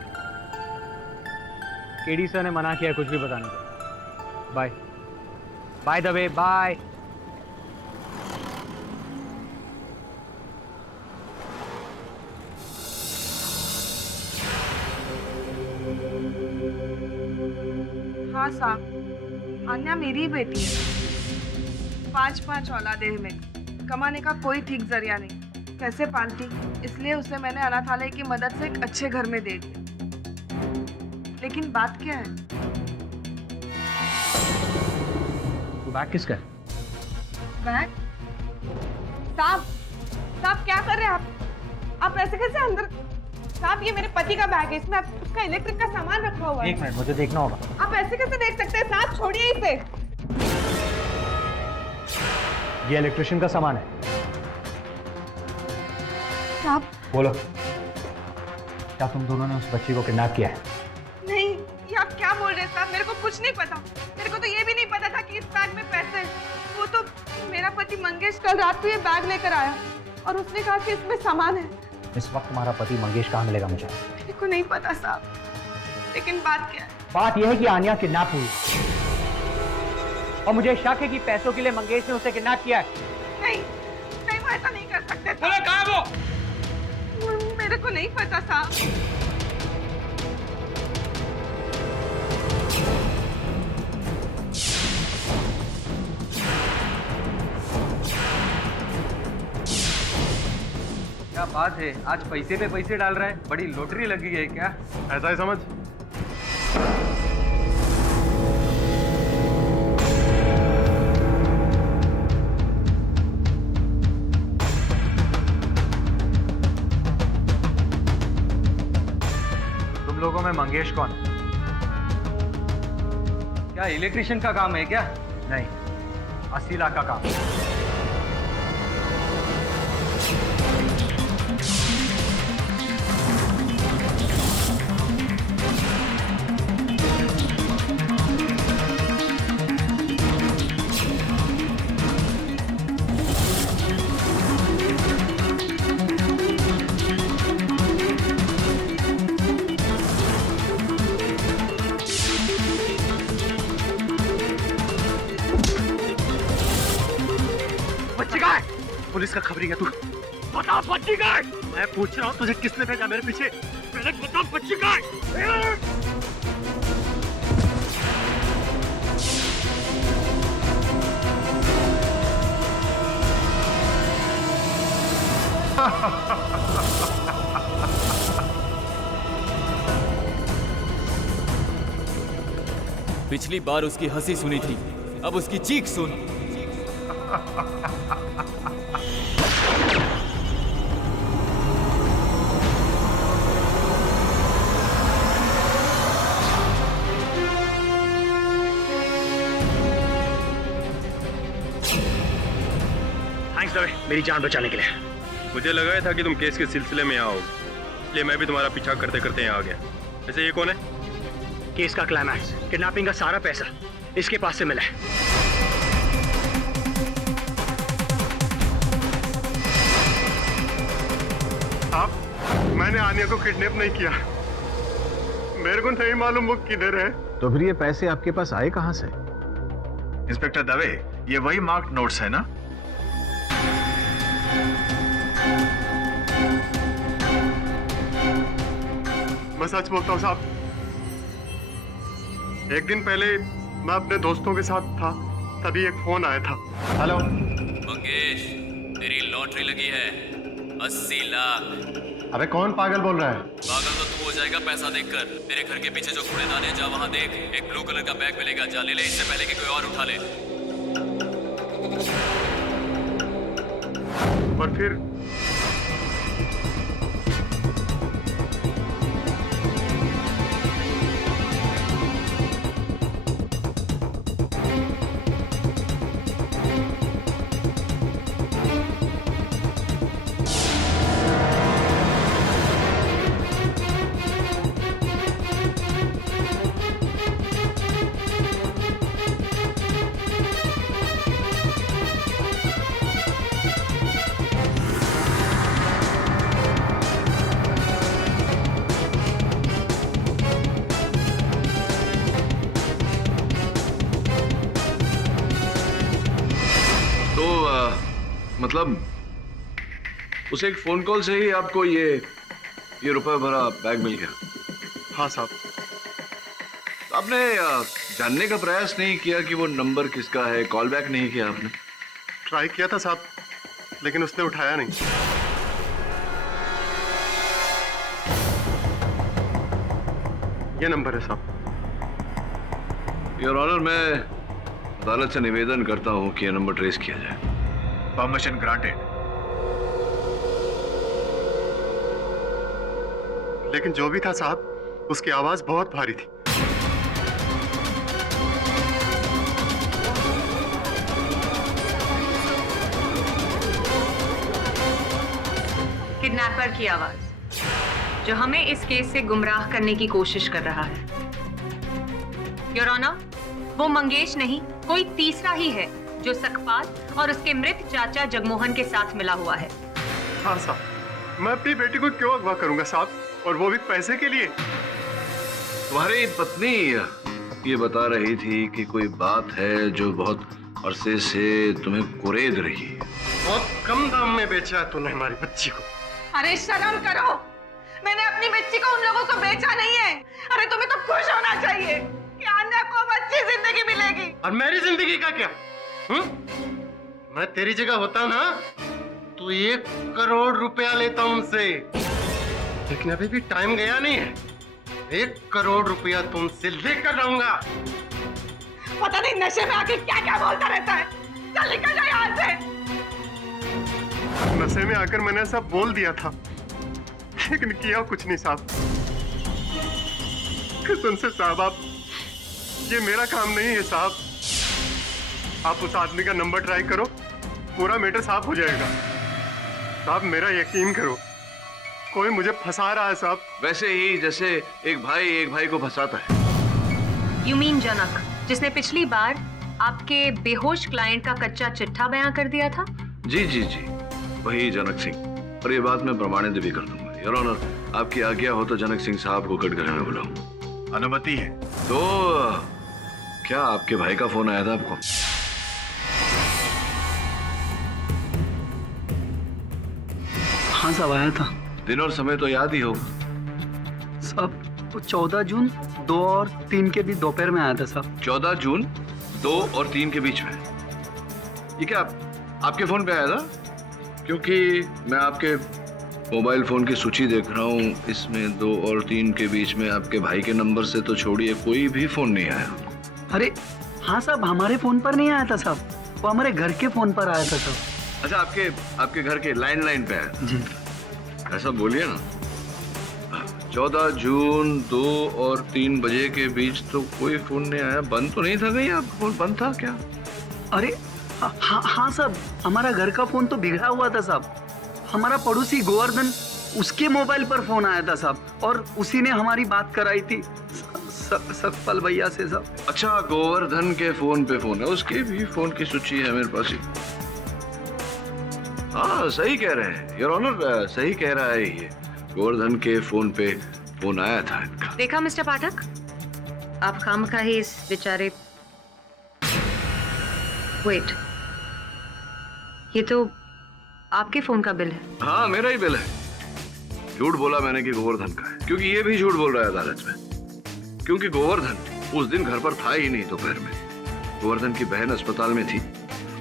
केडी सर ने मना किया कुछ भी बताने को। Bye bye Dave, bye. हाँ साहब, अन्या मेरी बेटी है। 5 औलादे हैं में, कमाने का कोई ठीक जरिया नहीं, कैसे पालती, इसलिए उसे मैंने अनाथालय की मदद से एक अच्छे घर में दे दिया। लेकिन बात क्या है? बैग किसका है? बैग? साहब क्या कर रहे हैं आप ऐसे कैसे अंदर? साहब, ये मेरे पति का बैग है, इसमें उसका इलेक्ट्रिक का सामान रखा हुआ है। 1 मिनट, मुझे देखना होगा। आप ऐसे कैसे देख सकते हैं साहब? छोड़िए इसे। ये इलेक्ट्रिशियन का सामान है। साहब बोलो, क्या तुम दोनों ने उस बच्ची को किडनैप किया है? नहीं, ये आप क्या बोल रहे हैं साहब? मेरे को कुछ नहीं पता। मेरे को तो ये भी नहीं पता था कि इस बैग में पैसे हैं। वो तो मेरा पति मंगेश कल रात को ये बैग लेकर आया और उसने कहा कि इसमें सामान है। इस वक्त तुम्हारा पति मंगेश कहाँ मिलेगा मुझे? मेरे को नहीं पता साहब, लेकिन बात क्या है? बात यह है कि आन्या किडनैप हुई। और मुझे शक है कि पैसों के लिए मंगेश ने उसे किडनैप किया है। नहीं नहीं, वो ऐसा नहीं कर सकते। बोले कहाँ है वो? मेरे को नहीं पता साहब। क्या बात है, आज पैसे पे पैसे डाल रहा है, बड़ी लॉटरी लगी है क्या? ऐसा ही समझ। तुम लोगों में मंगेश कौन? क्या इलेक्ट्रिशियन का काम है क्या? नहीं, 80 लाख का काम। पुलिस का खबरी है तू? बता बच्ची का है? मैं पूछ रहा हूँ तुझे किसने भेजा मेरे पीछे? पहले बता बच्ची का है? पिछली बार उसकी हंसी सुनी थी, अब उसकी चीख सुन। मेरी जान बचाने के लिए। मुझे लगा था कि तुम केस के सिलसिले में आओगे, इसलिए मैं भी तुम्हारा पीछा करते करते यहाँ आ गया। वैसे ये कौन है? केस का क्लाइमैक्स, किडनैपिंग का सारा पैसा इसके पास से मिला है। आप, मैंने आनिया को किडनैप नहीं किया। मेरे को नहीं मालूम वो किधर है। तो फिर ये पैसे आपके पास आए कहां से? इंस्पेक्टर दवे, ये वही मार्क्ड नोट्स है ना? मैं सच बोलता हूँ साहब, एक दिन पहले मैं अपने दोस्तों के साथ था, तभी एक फोन आया था। हेलो मंगेश, तेरी लॉटरी लगी है 80 लाख। अबे कौन पागल बोल रहा है? पागल तो तू हो जाएगा पैसा देखकर। तेरे घर के पीछे जो कूड़ेदान है, जा वहां देख, एक ब्लू कलर का बैग मिलेगा, जा ले ले, इससे पहले कि कोई और उठा ले। और फिर मतलब उसे एक फोन कॉल से ही आपको ये रुपए भरा बैग मिल गया? हाँ साहब। आपने जानने का प्रयास नहीं किया कि वो नंबर किसका है? कॉल बैक नहीं किया आपने? ट्राई किया था साहब, लेकिन उसने उठाया नहीं। ये नंबर है साहब। योर ऑनर, मैं अदालत से निवेदन करता हूं कि यह नंबर ट्रेस किया जाए। Permission granted. लेकिन जो भी था साहब, उसकी आवाज बहुत भारी थी। किडनैपर की आवाज, जो हमें इस केस से गुमराह करने की कोशिश कर रहा है। योर ऑनर, वो मंगेश नहीं, कोई तीसरा ही है जो सकपाल और उसके मृत चाचा जगमोहन के साथ मिला हुआ है। हाँ साहब, मैं अपनी बेटी को क्यों अगवा करूंगा साहब, और वो भी पैसे के लिए? तुम्हारी पत्नी ये बता रही थी कि कोई बात है जो बहुत अरसे से तुम्हें कुरेद रही है। बहुत कम दाम में बेचा है तूने हमारी बच्ची को। अरे शर्म करो, मैंने अपनी बच्ची को उन लोगों को बेचा नहीं है। अरे तुम्हें तो खुश होना चाहिए कि अन्या को अच्छी जिंदगी मिलेगी। और मेरी जिंदगी का क्या? मैं तेरी जगह होता ना तो 1 करोड़ रुपया लेता उनसे, लेकिन अभी भी टाइम गया नहीं है। 1 करोड़ रुपया तुमसे लेकर रहूंगा। पता नहीं नशे में आके क्या क्या बोलता रहता है। चल निकल जा यहाँ से। नशे में आकर मैंने सब बोल दिया था, लेकिन किया कुछ नहीं साहब। कसम से साहब, आप ये मेरा काम नहीं है साहब। आप उस आदमी का नंबर ट्राई करो, पूरा मैटर साफ हो जाएगा। साहब मेरा यकीन करो, कोई मुझे फंसा रहा है साहब। वैसे ही जैसे एक भाई को फंसाता है। यू मीन जनक, जिसने पिछली बार आपके बेहोश क्लाइंट का कच्चा चिट्ठा बयां कर दिया था? जी जी जी, वही जनक सिंह। और ये बात मैं प्रमाणित भी कर दूंगा। योर ऑनर, आपकी आज्ञा हो तो जनक सिंह साहब को कटघरे में बुलाऊं। अनुमति है। तो क्या आपके भाई का फोन आया था आपको? हाँ साहब, आया था। दिन और समय तो याद ही होगा साहब। 14 जून 2 और 3 के बीच दोपहर में आया था साहब। 14 जून 2 और 3 के बीच में? ये क्या आपके फोन पे आया था? क्योंकि मैं आपके मोबाइल फोन की सूची देख रहा हूँ, इसमें 2 और 3 के बीच में आपके भाई के नंबर से तो छोड़िए कोई भी फोन नहीं आया। अरे हाँ साहब, हमारे फोन पर नहीं आया था साहब, वो हमारे घर के फोन पर आया था साहब। अच्छा, आपके घर के लैंडलाइन पे आया जी। ऐसा बोलिए ना। 14 जून 2 और 3 बजे के बीच तो कोई फोन नहीं आया। बंद तो नहीं था कहीं? आपका फोन बंद था क्या? अरे हाँ साहब, हमारा घर का फोन तो बिगड़ा हुआ था साहब। हमारा पड़ोसी गोवर्धन, उसके मोबाइल पर फोन आया था साहब, और उसी ने हमारी बात कराई थी सतपाल भैया से साहब। अच्छा, गोवर्धन के फोन पे फोन है, उसके भी फोन की सूची है मेरे पास ही। हाँ, सही कह रहे हैं योर ऑनर, सही कह रहा है ये। गोवर्धन के फोन पे फोन आया था इनका। देखा मिस्टर पाठक, आप खामखा ही इस बेचारे। वेट, ये तो आपके फोन का बिल है। हाँ, मेरा ही बिल है। झूठ बोला मैंने कि गोवर्धन का है, क्योंकि ये भी झूठ बोल रहा है अदालत में, क्योंकि गोवर्धन उस दिन घर पर था ही नहीं दोपहर में। गोवर्धन की बहन अस्पताल में थी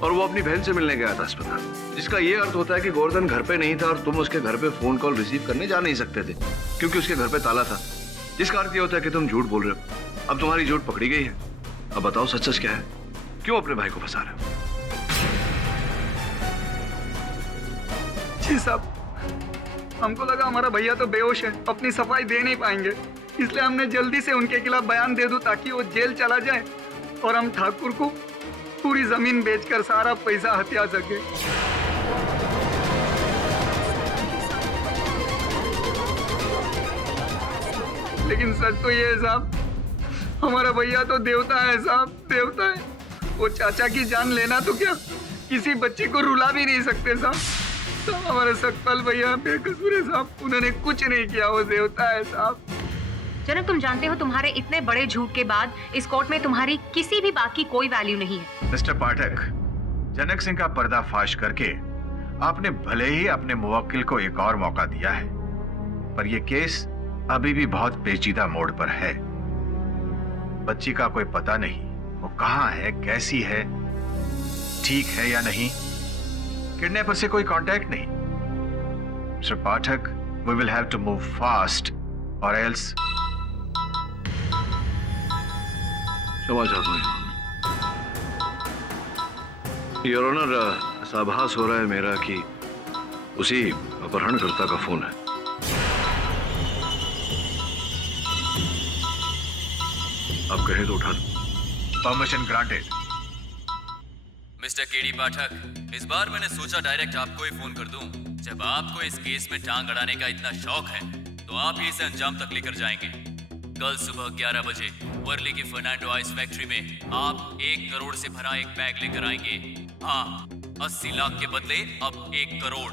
और वो अपनी बहन से मिलने गया था अस्पताल, जिसका ये अर्थ होता है कि गोवर्धन घर पे नहीं था और तुम उसके घर पे फोन कॉल रिसीव करने जा नहीं सकते थे, क्योंकि उसके घर पे ताला था। जिसका अर्थ ये होता है कि तुम झूठ बोल रहे हो। अब तुम्हारी झूठ पकड़ी गई है। अब बताओ सच सच क्या है? क्यों अपने भाई को फंसा रहे हो? जी साहब, हमको लगा हमारा भैया तो बेहोश है, अपनी सफाई दे नहीं पाएंगे, इसलिए हमने जल्दी से उनके खिलाफ बयान दे दूं ताकि वो जेल चला जाए और हम ठाकुर को पूरी जमीन बेचकर सारा पैसा हथिया सके। लेकिन सच तो ये है साहब, हमारा भैया तो देवता है साहब, देवता है। वो चाचा की जान लेना तो क्या, किसी बच्ची को रुला भी नहीं सकते साहब। तो हमारे सतपाल भैया बेकसूर है साहब, उन्होंने कुछ नहीं किया, वो देवता है साहब। जनक, तुम जानते हो तुम्हारे इतने बड़े झूठ के बाद इस कोर्ट में तुम्हारी किसी भी बात की कोई वैल्यू नहीं है। मिस्टर पाठक, जनक सिंह का पर्दाफाश करके आपने भले ही अपने मुवक्किल को एक और मौका दिया है, पर यह केस अभी भी बहुत पेचीदा मोड़ पर है। बच्ची का कोई पता नहीं, वो कहाँ है, कैसी है, ठीक है या नहीं, किडनैपर से कोई कांटेक्ट नहीं। Mister Pathak, we will have to move fast or else. क्षमा चाहता हूँ योर ऑनर, ऐसा आभास हो रहा है मेरा कि उसी अपहरणकर्ता का फोन है। आप कहें तो उठा दो। Permission granted. मिस्टर केडी पाठक, इस बार मैंने सोचा डायरेक्ट आपको ही फोन कर दूं। जब आपको इस केस में टांग अड़ाने का इतना शौक है तो आप ही इसे अंजाम तक लेकर जाएंगे। कल सुबह 11 बजे वर्ली की फर्नांडो आइस फैक्ट्री में आप 1 करोड़ से भरा एक बैग लेकर आएंगे। हाँ, 80 लाख के बदले अब 1 करोड़।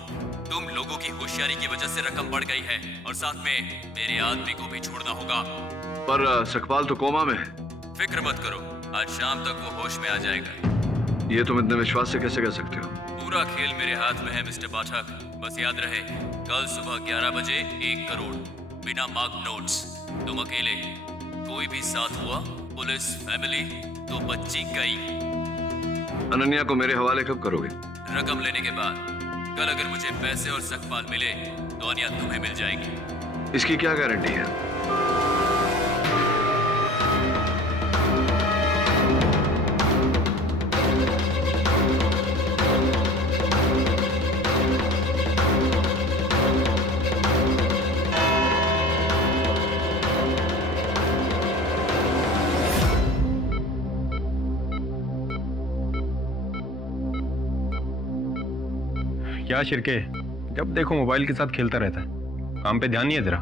तुम लोगों की होशियारी की वजह से रकम बढ़ गई है और साथ में मेरे आदमी को भी छोड़ना होगा। पर सकपाल तो कोमा में है। फिक्र मत करो, आज शाम तक वो होश में आ जाएगा। ये तुम इतने विश्वास से कैसे कह सकते हो? पूरा खेल मेरे हाथ में है मिस्टर पाठक। बस याद रहे, कल सुबह 11 बजे 1 करोड़, बिना मार्क नोट्स। तुम अकेले, कोई भी साथ हुआ, पुलिस, फैमिली, तो बच्ची गई। अनन्या को मेरे हवाले कब करोगे? रकम लेने के बाद। कल अगर मुझे पैसे और सकपाल मिले तो अनन्या तुम्हें मिल जाएगी। इसकी क्या गारंटी है? क्या शिरके, जब देखो मोबाइल के साथ खेलता रहता है, काम पे ध्यान नहीं है तेरा?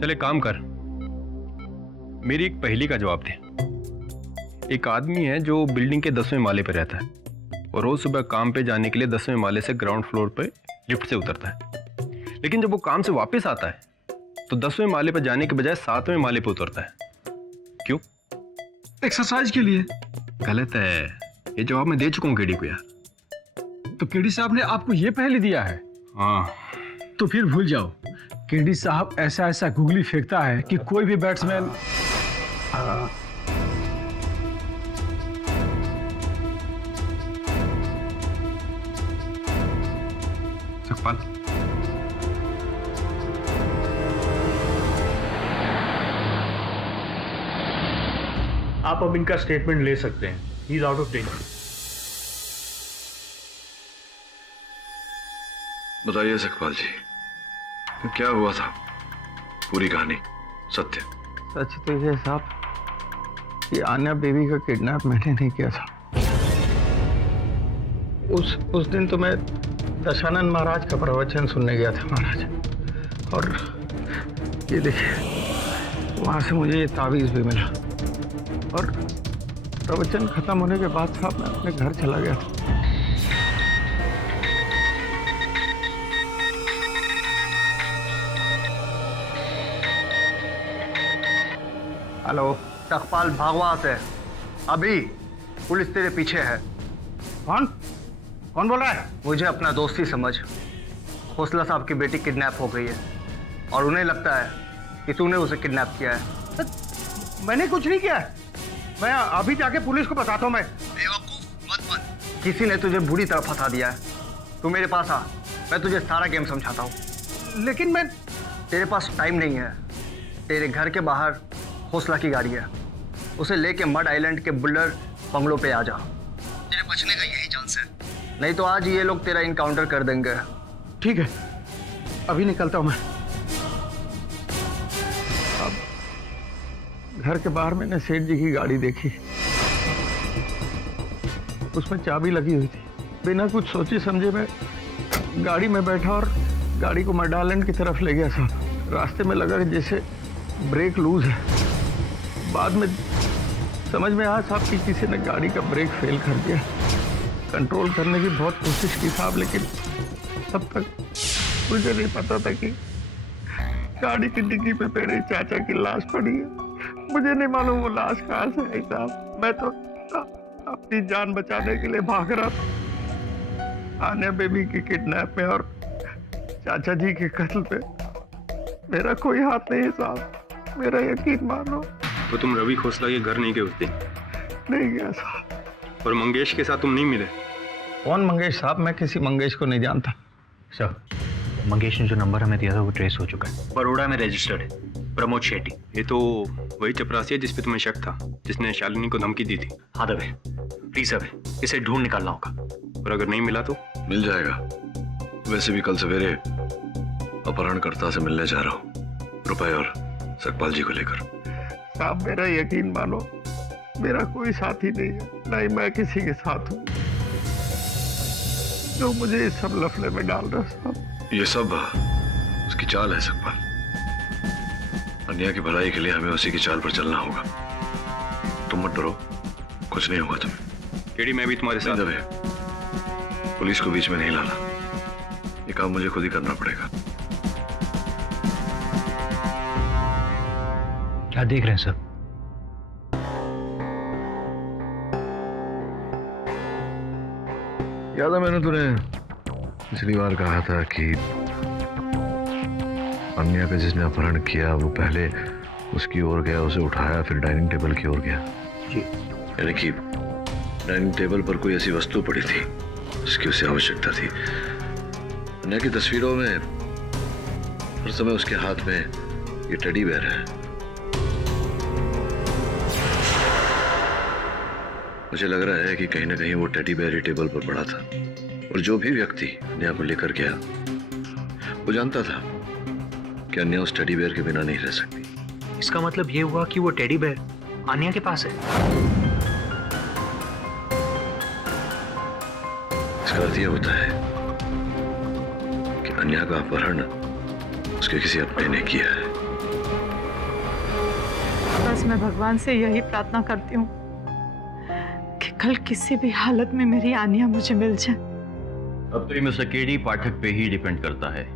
चले काम कर, मेरी एक पहेली का जवाब दे। एक आदमी है जो बिल्डिंग के 10वें माले पर रहता है और रोज सुबह काम पे जाने के लिए 10वें माले से ग्राउंड फ्लोर पे लिफ्ट से उतरता है, लेकिन जब वो काम से वापस आता है तो 10वें माले पर जाने के बजाय 7वें माले पर उतरता है। क्यों? एक्सरसाइज के लिए। गलत है, ये जवाब मैं दे चुका हूँ केडी को यार। तो केडी साहब ने आपको ये पहेली दिया है? हाँ। तो फिर भूल जाओ, केडी साहब ऐसा ऐसा गुगली फेंकता है कि कोई भी बैट्समैन सकपाल, आप अब इनका स्टेटमेंट ले सकते हैं। He is out of danger. बताइए सकपाल जी, तो क्या हुआ था? पूरी कहानी, सत्य। सच तो ये साहब कि आन्या बेबी का किडनैप मैंने नहीं किया था। उस दिन तो मैं दशानंद महाराज का प्रवचन सुनने गया था महाराज, और ये देखिए वहां से मुझे ये तावीज भी मिला, और प्रवचन खत्म होने के बाद साहब मैं अपने घर चला गया था। हेलो, सकपाल भागवत है। अभी पुलिस तेरे पीछे है। कौन बोल रहा है? मुझे अपना दोस्ती समझ। खोसला साहब की बेटी किडनैप हो गई है और उन्हें लगता है कि तूने उसे किडनैप किया है। मैंने कुछ नहीं किया। मैं अभी जाके पुलिस को बताता हूँ। मैं बेवकूफ मत बन। किसी ने तुझे बुरी तरह फंसा दिया है। तू मेरे पास आ, मैं तुझे सारा गेम समझाता हूँ। लेकिन मैं... तेरे पास टाइम नहीं है। तेरे घर के बाहर खोसला की गाड़ी है, उसे लेके मड आइलैंड के बुल्लर बंगलों पे आ जा। तेरे बचने का यही चांस है, नहीं तो आज ये लोग तेरा इनकाउंटर कर देंगे। ठीक है, अभी निकलता हूं मैं। अब घर के बाहर मैंने सेठ जी की गाड़ी देखी, उसमें चाबी लगी हुई थी। बिना कुछ सोचे समझे मैं गाड़ी में बैठा और गाड़ी को मड आइलैंड की तरफ ले गया साहब। रास्ते में लगा कि जैसे ब्रेक लूज है। बाद में समझ में आया साहब कि किसी ने गाड़ी का ब्रेक फेल कर दिया। कंट्रोल करने की बहुत कोशिश की साहब, लेकिन तब तक मुझे नहीं पता था कि गाड़ी की डिग्गी पे मेरे चाचा की लाश पड़ी है। मुझे नहीं मालूम वो लाश कहाँ से आई साहब। मैं तो अपनी जान बचाने के लिए भाग रहा था। आन्या बेबी की किडनैप में और चाचा जी के कत्ल पे मेरा कोई हाथ नहीं है साहब, मेरा यकीन मानो। तो तुम रवि खोसला के घर नहीं गए उस दिन? नहीं गया साहब। और मंगेश के साथ तुम नहीं मिले? कौन मंगेश साहब? मैं किसी मंगेश को नहीं जानता। सर, मंगेश ने जो नंबर हमें दिया था वो ट्रेस हो चुका है। बड़ोड़ा में रजिस्टर्ड है, प्रमोद शेट्टी। ये तो वही चपरासी है जिसपे तुम्हें शक था, जिसने शालिनी को धमकी दी थी। हाँ दबे, प्लीज दबे, इसे ढूंढ निकालना होगा। और अगर नहीं मिला तो? मिल जाएगा। वैसे भी कल सवेरे अपहरणकर्ता से मिलने जा रहा हूँ, रुपए और सकपाल जी को लेकर। साहब मेरा यकीन मानो, मेरा कोई साथी नहीं है, ना ही मैं किसी के साथ हूँ जो मुझे इस सब लफड़े में डाल रहा साहब। ये सब उसकी चाल है सकपाल। अन्या की भलाई के लिए हमें उसी की चाल पर चलना होगा। तुम मत डरो, कुछ नहीं होगा तुम्हें। केडी, मैं भी तुम्हारे साथ। दबे, पुलिस को बीच में नहीं लाना, ये काम मुझे खुद ही करना पड़ेगा। क्या देख रहे हैं सर? याद है मैंने तुम्हें पिछली बार कहा था कि अन्या का जिसने अपहरण किया वो पहले उसकी ओर गया, उसे उठाया, फिर डाइनिंग टेबल की ओर गया। जी। यानी कि डाइनिंग टेबल पर कोई ऐसी वस्तु पड़ी थी जिसकी उसे आवश्यकता थी। अन्या की तस्वीरों में हर समय उसके हाथ में ये टेडी बेयर है। मुझे लग रहा है कि कहीं ना कहीं वो टेडी बेयर ही टेबल पर पड़ा था और जो भी व्यक्ति अन्या को लेकर गया वो जानता था कि अन्या उस टेडी बेयर के बिना नहीं रह सकती। इसका मतलब ये हुआ कि वो टेडी बेयर अन्या के पास है। इसका अर्थ ये होता है कि अन्या का अपहरण उसके किसी अपने ने किया है। बस मैं भगवान से यही प्रार्थना करती हूँ कि कल किसी भी हालत में मेरी आनिया मुझे मिल जाए। अब तो ये मिस्टर केडी पाठक पे ही डिपेंड करता है।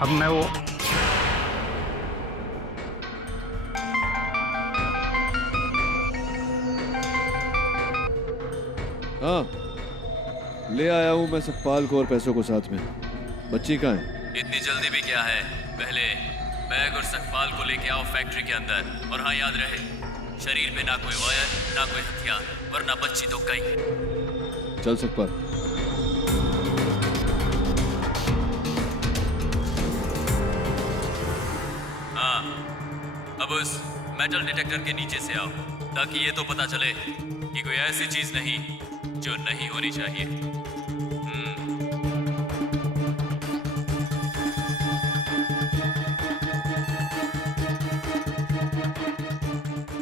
अब मैं वो हाँ, ले आया हूँ मैं सतपाल को और पैसों को साथ में। बच्ची कहाँ है? इतनी जल्दी भी क्या है, पहले बैग और सतपाल को लेके आओ फैक्ट्री के अंदर। और हाँ, याद रहे शरीर में ना कोई वायर ना कोई हथियार, वरना बच्ची तो कहीं। चल सतपाल। हाँ, अब उस मेटल डिटेक्टर के नीचे से आओ ताकि ये तो पता चले कि कोई ऐसी चीज नहीं जो नहीं होनी चाहिए।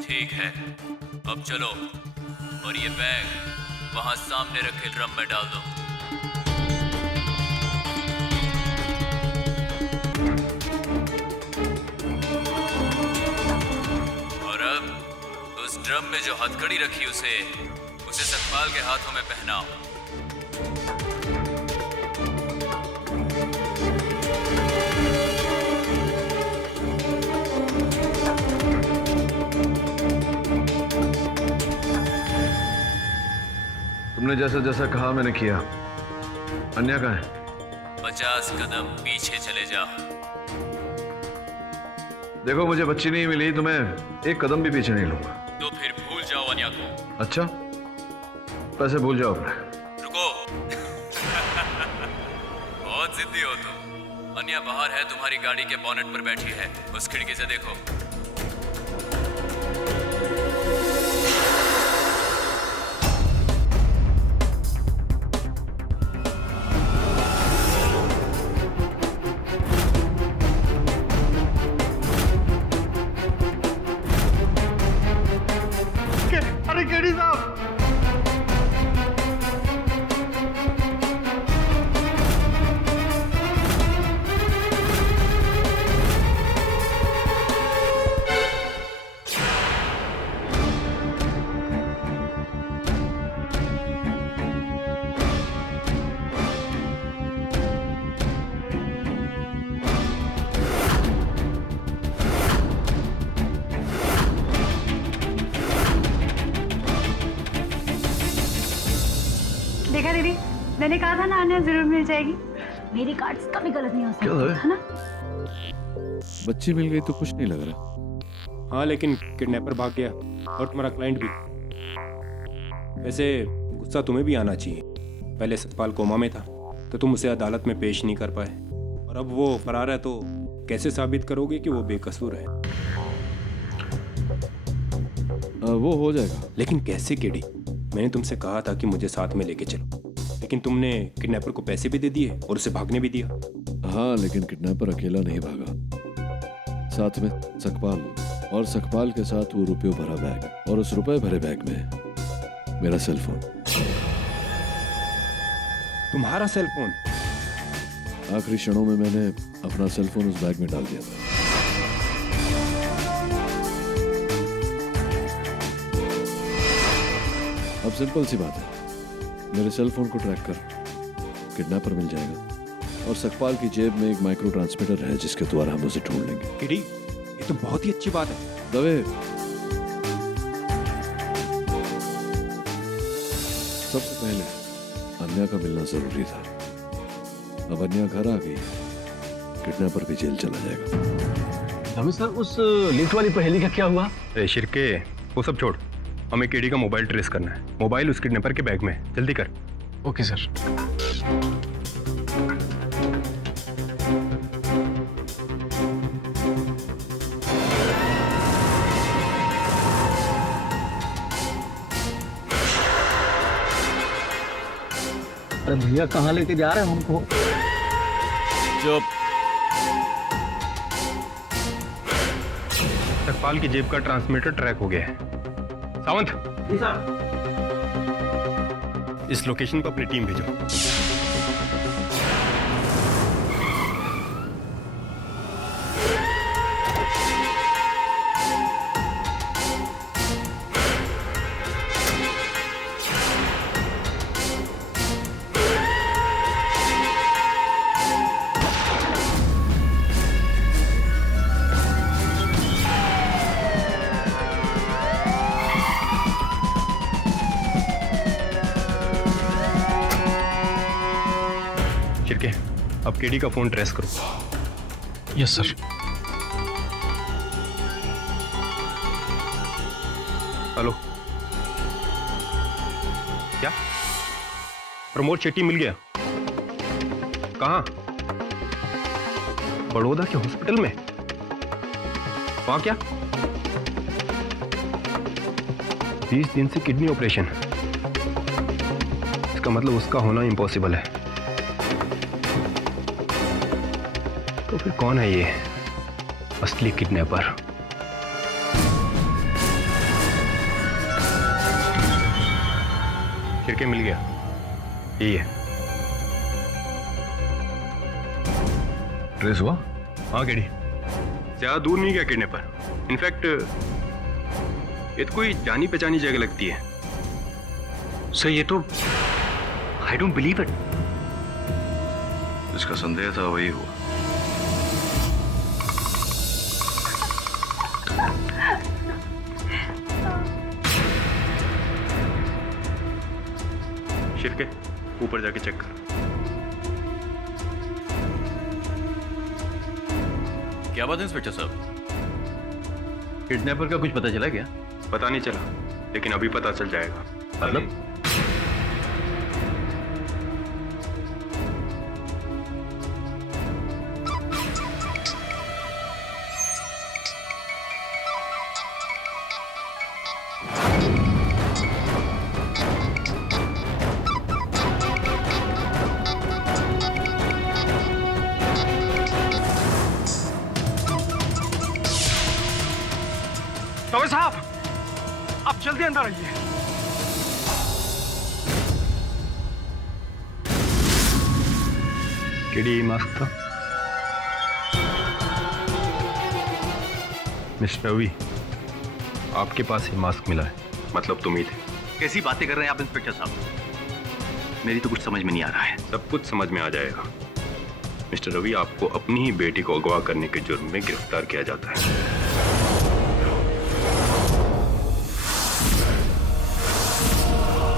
ठीक है, अब चलो और ये बैग वहां सामने रखे ड्रम में डाल दो। और अब उस ड्रम में जो हथकड़ी रखी उसे सतपाल के हाथों में पहनाओ। तुमने जैसा जैसा कहा मैंने किया। अन्या कहाँ है? 50 कदम पीछे चले जाओ। देखो मुझे बच्ची नहीं मिली तो मैं एक कदम भी पीछे नहीं लूंगा। तो फिर भूल जाओ अन्या को। अच्छा, पैसे भूल जाओ अपने। रुको। बहुत जिद्दी हो तुम। अन्या बाहर है, तुम्हारी गाड़ी के बोनेट पर बैठी है, उस खिड़की से देखो। अरे केडी साहब, देखा दीदी, मैंने कहा था ना आने जरूर मिल जाएगी। मेरी कार्ड्स कभी गलत नहीं हो सकती, है ना? बच्ची मिल गई तो कुछ नहीं लग रहा। हाँ, लेकिन किडनैपर भाग गया और तुम्हारा क्लाइंट भी। वैसे गुस्सा तुम्हें भी आना चाहिए। पहले सतपाल कोमा में था तो तुम उसे अदालत में पेश नहीं कर पाए, और अब वो फरार है तो कैसे साबित करोगे कि वो बेकसूर है? वो हो जाएगा। लेकिन कैसे केडी? मैंने तुमसे कहा था कि मुझे साथ में लेके चलो, लेकिन तुमने किडनैपर को पैसे भी दे दिए और उसे भागने भी दिया। हाँ, लेकिन किडनैपर अकेला नहीं भागा, साथ में सकपाल, और सकपाल के साथ वो रुपये भरा बैग, और उस रुपए भरे बैग में मेरा सेल फोन। तुम्हारा सेल फोन? आखिरी क्षणों में मैंने अपना सेल फोन उस बैग में डाल दिया था। अब सिंपल सी बात है, मेरे सेल फोन को ट्रैक कर किडनैपर मिल जाएगा और सकपाल की जेब में एक माइक्रो ट्रांसमीटर है जिसके द्वारा हम उसे ढूंढ लेंगे। किडी, ये तो बहुत ही अच्छी बात है। दवे, सबसे पहले अन्या का मिलना जरूरी था। अब अन्या घर आ गई, किडनैपर भी जेल चला जाएगा। रमेश सर, उस लिफ्ट वाली पहेली का क्या हुआ? अरे शिरके, वो सब छोड़, हमें केडी का मोबाइल ट्रेस करना है। मोबाइल उस किडनैपर के बैग में है, जल्दी कर। Okay sir. अरे भैया कहाँ लेके जा रहे हैं हमको? चुप। सकपाल की जेब का ट्रांसमीटर ट्रैक हो गया है। सावंत, इस लोकेशन पर अपनी टीम भेजो। अब केडी का फोन ट्रेस करो। Yes sir. हेलो, क्या प्रमोद शेट्टी मिल गया? कहाँ? बड़ौदा के हॉस्पिटल में? वहां क्या? 20 दिन से किडनी ऑपरेशन। इसका मतलब उसका होना इम्पॉसिबल है। तो फिर कौन है ये असली किडनैपर? खिड़की मिल गया, यही है। ट्रेस हुआ? हाँ केडी, ज्यादा दूर नहीं गया किडनैपर। इनफैक्ट ये तो कोई जानी पहचानी जगह लगती है। सर ये तो आई डोंट बिलीव इट। जिसका संदेह था वही हुआ। शिरके, ऊपर जाके चेक कर। क्या बात है इंस्पेक्टर साहब? किडनैपर का कुछ पता चला क्या? पता नहीं चला, लेकिन अभी पता चल जाएगा। मतलब? दवे साहब, आप जल्दी अंदर आइए। केडी, मास्क था। मिस्टर रवि, आपके पास ही मास्क मिला है, मतलब तुम ही थे। कैसी बातें कर रहे हैं आप इंस्पेक्टर साहब? मेरी तो कुछ समझ में नहीं आ रहा है। सब कुछ समझ में आ जाएगा। मिस्टर रवि, आपको अपनी ही बेटी को अगवा करने के जुर्म में गिरफ्तार किया जाता है।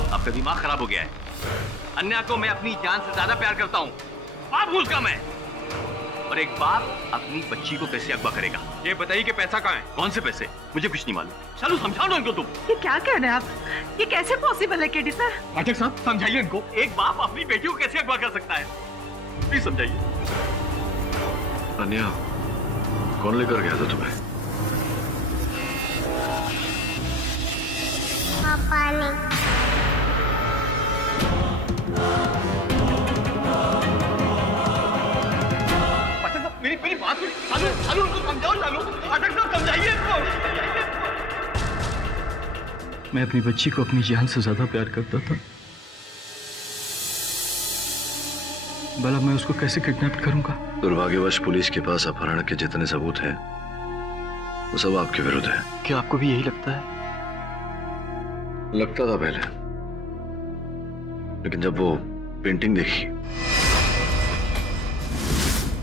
आपका दिमाग खराब हो गया है। अन्या को मैं अपनी जान से ज्यादा प्यार करता हूँ। बाप हूँ उसका मैं। और एक बाप अपनी बच्ची को कैसे अगवा करेगा? ये बताइए कि पैसा कहाँ है? कौन से पैसे? मुझे कुछ नहीं मालूम। चलो समझाओ इनको तुम। ये क्या कह रहे हैं आप? ये कैसे पॉसिबल है केडी सर? अजय साहब समझाइए इनको। एक बाप अपनी बेटी को कैसे अगवा कर सकता है? प्लीज समझाइए। अन्या, कौन लेकर गया था तुम्हें? पापा ने। मेरी बात चालू उनको समझाओ। चालू अटक साहब समझाइए इनको। मैं अपनी बच्ची को अपनी जान से ज्यादा प्यार करता था। भला मैं उसको कैसे किडनैप करूंगा? दुर्भाग्यवश पुलिस के पास अपहरण के जितने सबूत हैं वो सब आपके विरुद्ध है। क्या आपको भी यही लगता है? लगता था पहले, लेकिन जब वो पेंटिंग देखी,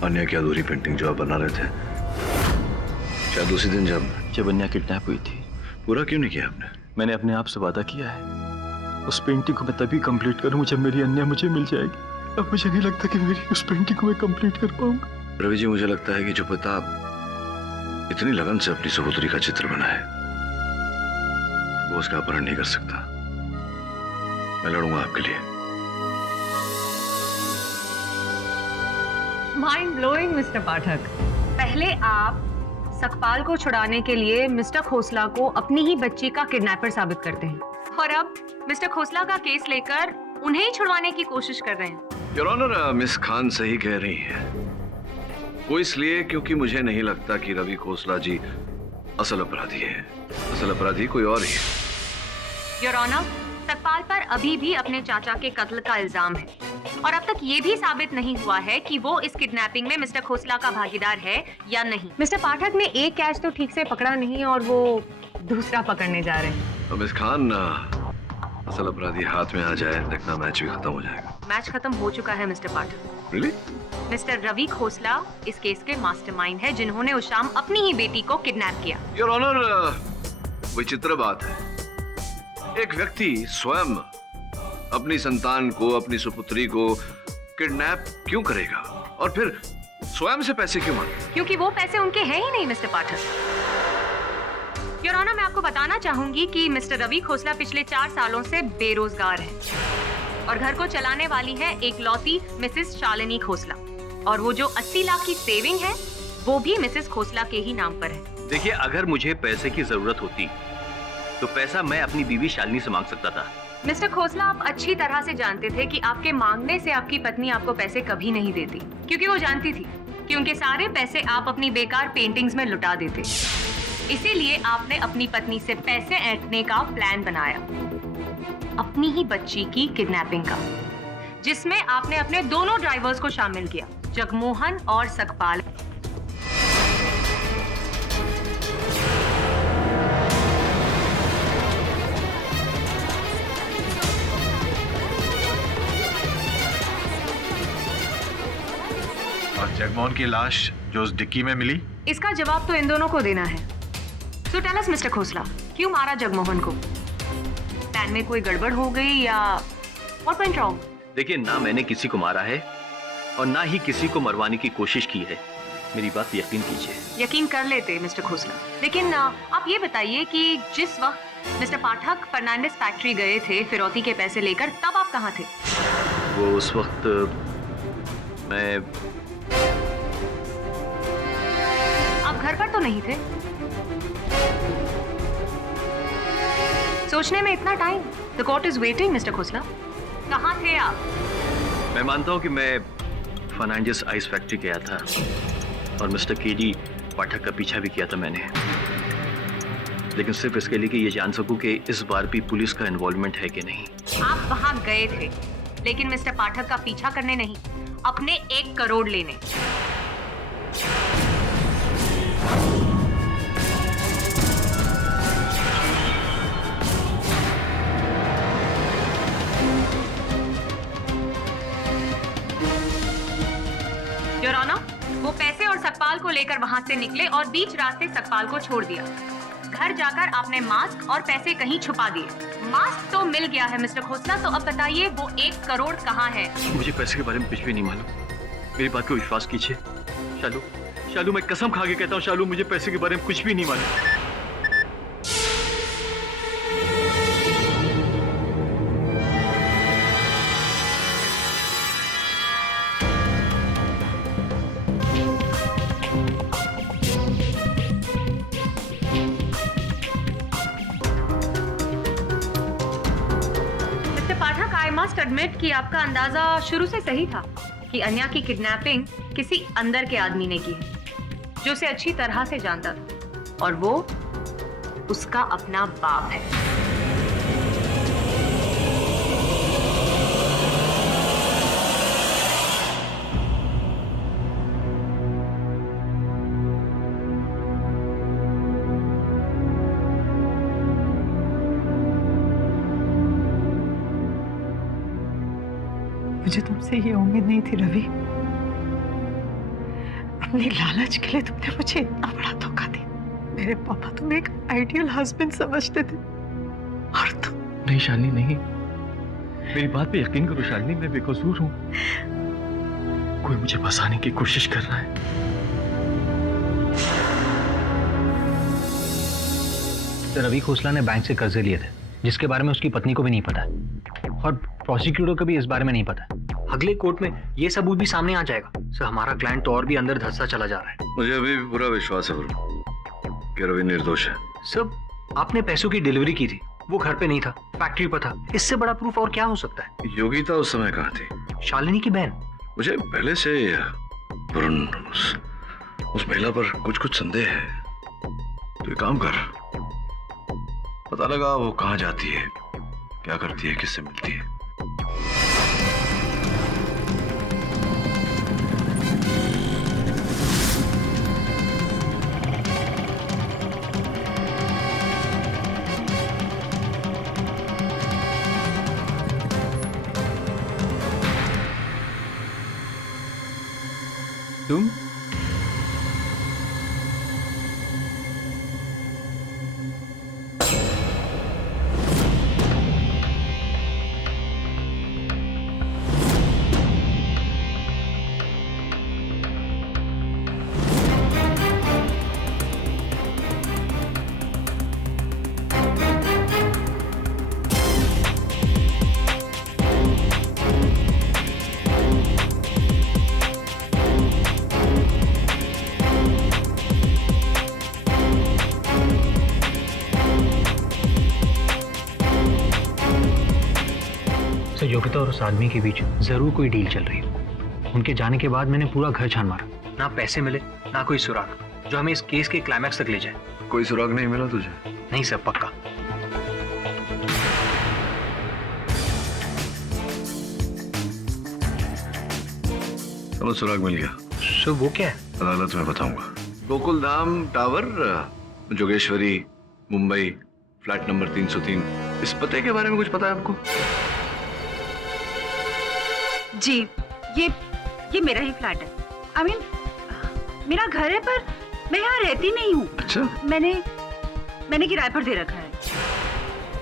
अन्या की अधूरी पेंटिंग जो आप बना रहे थे, शायद उसी दिन जब अन्या किडनैप हुई थी। पूरा क्यों नहीं किया आपने? मैंने अपने आप से वादा किया है उस पेंटिंग को मैं तभी कंप्लीट करूंगा जब मेरी अन्या मुझे मिल जाएगी। अब मुझे नहीं लगता कि मेरी उस पेंटिंग को मैं कंप्लीट कर पाऊंगा। रवि जी, मुझे लगता है कि जो पिता इतनी लगन से अपनी सहोदरी का चित्र बनाए वो उसका अपहरण नहीं कर सकता। मैं लड़ूंगा आपके लिए। माइंड ब्लोइंग मिस्टर पाठक। पहले आप सकपाल को छुड़ाने के लिए मिस्टर खोसला को अपनी ही बच्ची का किडनैपर साबित करते हैं, और अब मिस्टर खोसला का केस लेकर उन्हें ही छुड़वाने की कोशिश कर रहे हैं। योर ऑनर, मिस खान सही कह रही है। वो इसलिए क्योंकि मुझे नहीं लगता कि रवि खोसला जी असल अपराधी है। असल अपराधी कोई और ही है। योर ऑनर, सकपाल पर अभी भी अपने चाचा के कत्ल का इल्जाम है, और अब तक ये भी साबित नहीं हुआ है कि वो इस किडनैपिंग में मिस्टर खोसला का भागीदार है या नहीं। मिस्टर पाठक ने एक कैच तो ठीक से पकड़ा नहीं और वो दूसरा पकड़ने जा रहे हैं। तो मिस खान, असल अपराधी हाथ में आ जाए, देखना मैच भी खत्म हो जाएगा। मैच खत्म हो चुका है मिस्टर पाठक। Really? मिस्टर रवि खोसला इस केस के मास्टरमाइंड है, जिन्होंने उस शाम अपनी ही बेटी को किडनैप किया। योर ऑनर, विचित्र बात है, एक व्यक्ति स्वयं अपनी संतान को, अपनी सुपुत्री को किडनैप क्यों करेगा और फिर स्वयं से पैसे क्यों मांगे? क्योंकि वो पैसे उनके हैं ही नहीं मिस्टर पाठक। योर ऑनर, मैं आपको बताना चाहूंगी कि मिस्टर रवि खोसला पिछले 4 सालों से बेरोजगार है और घर को चलाने वाली है एक लौती मिसेस शालिनी खोसला, और वो जो 80 लाख की सेविंग है वो भी मिसेस खोसला के ही नाम पर है। देखिए, अगर मुझे पैसे की जरूरत होती तो पैसा मैं अपनी बीवी शालिनी से मांग सकता था। मिस्टर खोसला, आप अच्छी तरह से जानते थे कि आपके मांगने से आपकी पत्नी आपको पैसे कभी नहीं देती, क्योंकि वो जानती थी कि उनके सारे पैसे आप अपनी बेकार पेंटिंग्स में लुटा देते। इसीलिए आपने अपनी पत्नी से पैसे ऐंठने का प्लान बनाया, अपनी ही बच्ची की किडनैपिंग का, जिसमें आपने अपने दोनों ड्राइवर्स को शामिल किया, जगमोहन और सकपाल। और जगमोहन की लाश जो उस डिक्की में मिली, इसका जवाब तो इन दोनों को देना है। So tell us, mister Khosla, क्यों मारा जगमोहन को? प्लान में कोई गड़बड़ हो गई या what went wrong? देखिए, ना मैंने किसी को मारा है और ना ही किसी को मरवाने की कोशिश की है। मेरी बात पे यकीन कीजिए। यकीन कर लेते मिस्टर खोसला, लेकिन आप ये बताइए कि जिस वक्त मिस्टर पाठक फर्नांडिस फैक्ट्री गए थे फिरौती के पैसे लेकर, तब आप कहाँ थे? वो उस वक्त मैं आप घर पर तो नहीं थे? सोचने में इतना time? The court is waiting mister Khosla. कहाँ थे आप? मैं मानता हूँ कि मैं फर्नांडिस आइस फैक्ट्री गया था और मिस्टर केडी पाठक का पीछा भी किया था मैंने, लेकिन सिर्फ इसके लिए कि ये जान सकूं कि इस बार भी पुलिस का इन्वॉल्वमेंट है कि नहीं। आप वहां गए थे, लेकिन मिस्टर पाठक का पीछा करने नहीं, अपने 1 करोड़ लेने। योर ऑनर, वो पैसे और सकपाल को लेकर वहां से निकले और बीच रास्ते सकपाल को छोड़ दिया। घर जाकर आपने मास्क और पैसे कहीं छुपा दिए। मास्क तो मिल गया है मिस्टर खोसला, तो अब बताइए वो 1 करोड़ कहाँ है? मुझे पैसे के बारे में कुछ भी नहीं मालूम, मेरी बात को विश्वास कीजिए। शालू, शालू, मैं कसम खा के कहता हूँ, शालू, मुझे पैसे के बारे में कुछ भी नहीं मालूम। मस्ट एडमिट कि आपका अंदाजा शुरू से सही था कि अन्या की किडनैपिंग किसी अंदर के आदमी ने की है, जो उसे अच्छी तरह से जानता था, और वो उसका अपना बाप है। मुझे तुमसे ये उम्मीद नहीं थी रवि। अपनी लालच के लिए तुमने मुझे इतना बड़ा धोखा दिया। मेरे पापा तुम्हें एक आइडियल हस्बैंड समझते थे और तुम। नहीं शालिनी नहीं, मेरी बात पे यकीन करो शालिनी, मैं बेकसूर हूँ। कोई मुझे फंसाने की कोशिश कर रहा है। रवि खोसला ने बैंक से कर्जे लिए थे जिसके बारे में उसकी पत्नी को भी नहीं पता और प्रोसिक्यूटर को भी इस बारे में नहीं पता। अगले कोर्ट में ये सबूत भी सामने आ जाएगा। सर हमारा क्लाइंट तो और भी अंदर धंसता चला जा रहा है। मुझे अभी भी पूरा विश्वास है कि रवि निर्दोष है। सर आपने पैसों की डिलीवरी की थी, वो घर पे नहीं था, फैक्ट्री पर था। इससे बड़ा प्रूफ और क्या हो सकता है? योगिता उस समय कहाँ थी? शालिनी की बहन। मुझे पहले से वरुण उस महिला पर कुछ संदेह है। तो एक काम कर, पता लगा वो कहाँ जाती है, क्या करती है, किससे मिलती है। तुम योगिता और उस आदमी के बीच जरूर कोई डील चल रही है। उनके जाने के बाद मैंने पूरा घर छान मारा, ना पैसे मिले ना कोई सुराग जो हमें इस केस के क्लाइमैक्स तक ले जाए। कोई सुराग नहीं मिला तुझे? नहीं सर, पक्का। चलो सुराग मिल गया। सर वो क्या है? अदालत में बताऊंगा। Gokul Dham tower, Jogeshwari, Mumbai, flat number 303। इस पते के बारे में कुछ पता है आपको? जी, ये मेरा ही फ्लैट है। I mean, मेरा घर है पर मैं यहाँ रहती नहीं हूँ। अच्छा। मैंने किराए पर दे रखा है।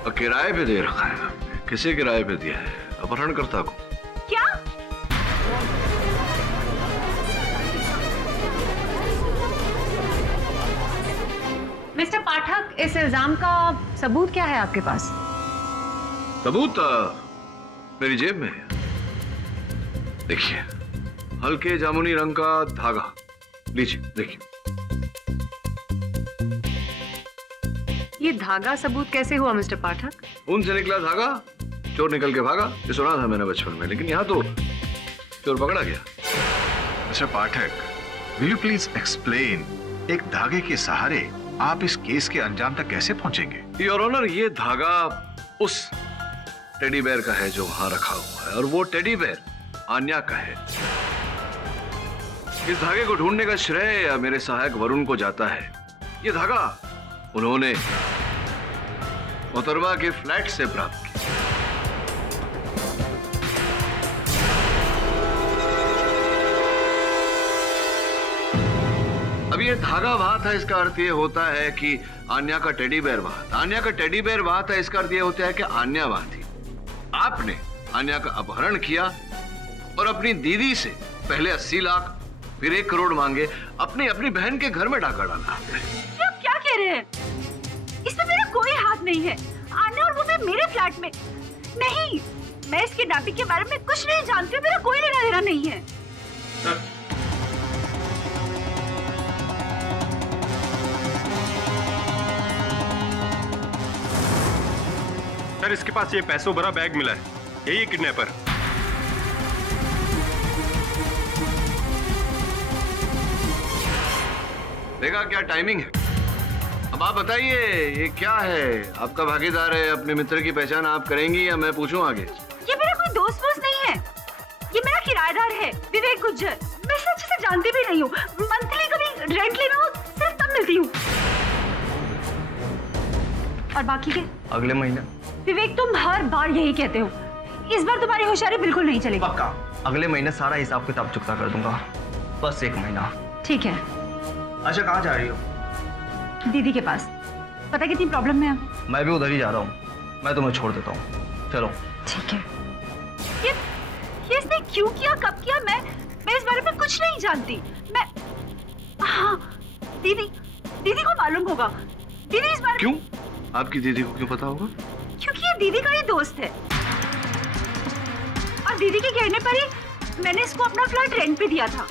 और किराए पे दे रखा है? किसे किराए पे दिया है? अपहरणकर्ता को? क्या? मिस्टर पाठक, इस इल्जाम का सबूत क्या है आपके पास? सबूत मेरी जेब में है। देखिए, हल्के जामुनी रंग का धागा, लीजिए देखिए। ये धागा सबूत कैसे हुआ मिस्टर पाठक? खून से निकला धागा, चोर निकल के भागा, ये सुना था मैंने बचपन में, लेकिन यहाँ तो चोर पकड़ा गया। Mister Pathak, will you please explain, एक धागे के सहारे आप इस केस के अंजाम तक कैसे पहुंचेंगे? योर ऑनर, ये धागा उस टेडी बेयर का है जो वहां रखा हुआ है, और वो टेडी बेयर आन्या का है। इस धागे को ढूंढने का श्रेय मेरे सहायक वरुण को जाता है। ये धागा उन्होंने मोहतरमा के फ्लैट से प्राप्त किया। अब ये धागा वहां था, इसका अर्थ ये होता है कि आन्या का टेडी बेयर वहां था। आन्या का टेडी बेयर वहां था, इसका अर्थ ये होता है कि आन्या वहां थी। आपने आन्या का अपहरण किया और अपनी दीदी से पहले 80 लाख फिर 1 करोड़ मांगे, अपनी बहन के घर में डाका डाला आपने। आप क्या कह रहे हैं? इसमें मेरा कोई हाथ नहीं है। आन्या और वो भी मेरे फ्लैट में नहीं। मैं इसके किडनैपिंग के बारे में कुछ नहीं जानती, मेरा कोई लेना देना नहीं है। सर, इसके पास ये पैसों भरा बैग मिला है, यही किडनैपर। देखा क्या टाइमिंग है? अब आप बताइए ये क्या है? आपका भागीदार है, अपने मित्र की पहचान आप करेंगी या मैं पूछूं आगे? ये मेरा कोई दोस्त नहीं है, ये मेरा किराएदार है विवेक गुज्जर। मैं इसे अच्छे से जानती भी नहीं हूँ। मंथली कभी रेंट लेना हो सिर्फ तब मिलती हूँ। और बाकी के अगले महीना। विवेक, तुम हर बार यही कहते हो, इस बार तुम्हारी होशियारी बिल्कुल नहीं चलेगी। पक्का। अगले महीने सारा हिसाब किताब चुकता कर दूंगा, बस 1 महीना। ठीक है। अच्छा कहाँ जा रही हो? दीदी के पास। पता कितनी प्रॉब्लम में है। मैं भी उधर ही जा रहा हूँ, मैं तुम्हें छोड़ देता हूँ, चलो। ठीक है। ये इसने क्यों किया, कब किया, मैं इस बारे में कुछ नहीं जानती। मैं हाँ, दीदी को मालूम होगा। दीदी इस बारे क्यों? आपकी दीदी को क्यों पता होगा? क्योंकि ये दीदी का ही दोस्त है और दीदी के कहने पर ही मैंने इसको अपना फ्लैट रेंट पे दिया था।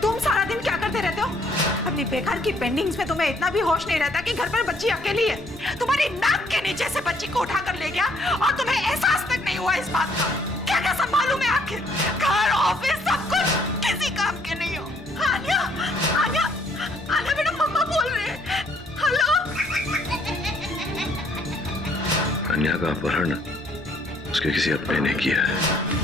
तुम सारा दिन क्या करते रहते हो? अपनी बेकार की पेंडिंग्स में तुम्हें इतना भी होश नहीं रहता कि घर पर बच्ची अकेली है। तुम्हारी नाक के नीचे से बच्ची को उठाकर ले गया और तुम्हें एहसास तक नहीं हुआ इस बात का। क्या क्या संभालूं मैं आखिर? घर, ऑफिस, सब कुछ किसी काम के नहीं हो। आन्या, आन्या, आन्या बेटा, मम्मा बोल रहे हैं। हेलो। कन्या का अपहरण उसके किसी अपने ने किया है।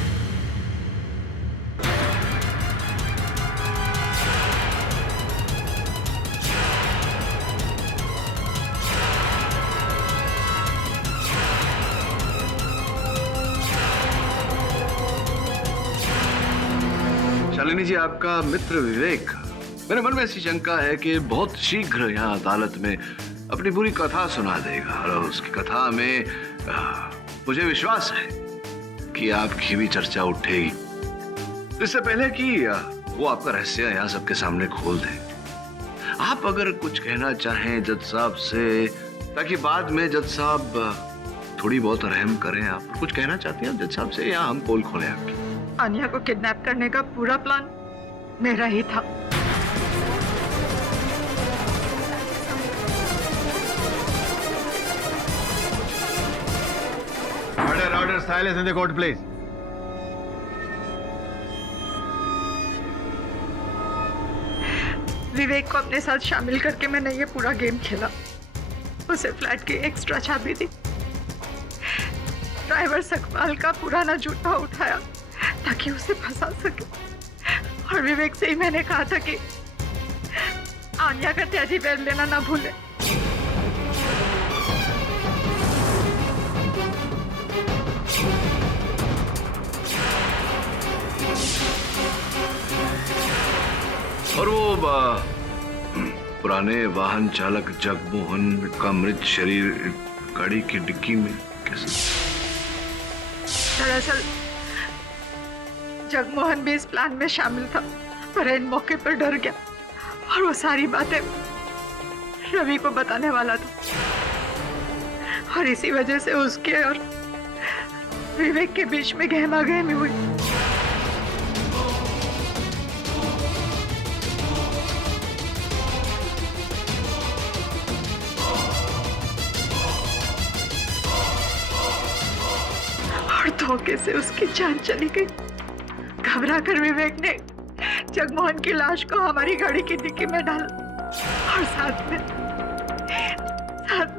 शालिनी जी, आपका मित्र विवेक, मेरे मन में ऐसी शंका है कि बहुत शीघ्र यहाँ अदालत में अपनी पूरी कथा सुना देगा और उसकी कथा में मुझे विश्वास है कि आपकी भी चर्चा उठेगी। इससे पहले कि वो आपका रहस्य यहाँ सबके सामने खोल दे, आप अगर कुछ कहना चाहें जज साहब से, ताकि बाद में जज साहब थोड़ी बहुत रहम करें। आप कुछ कहना चाहती हैं जज साहब से, या हम पोल खोलें आपकी? आन्या को किडनैप करने का पूरा प्लान मेरा ही था। Order silence in the court, please. विवेक को अपने साथ शामिल करके मैंने ये पूरा गेम खेला। उसे फ्लैट की एक्स्ट्रा चाबी दी, ड्राइवर सकपाल का पुराना जूता उठाया ताकि उसे फंसा सके, और विवेक से ही मैंने कहा था कि आन्या का त्याजी बैर लेना ना भूले। और वो पुराने वाहन चालक जगमोहन का मृत शरीर गाड़ी की डिक्की में कैसे? दरअसल जगमोहन भी इस प्लान में शामिल था, पर इन मौके पर डर गया और वो सारी बातें रवि को बताने वाला था, और इसी वजह से उसके और विवेक के बीच में गहमागहमी हुई। और धोखे से उसकी जान चली गई। घबराकर विवेक ने जगमोहन की लाश को हमारी गाड़ी की डिक्की में डाला, और साथ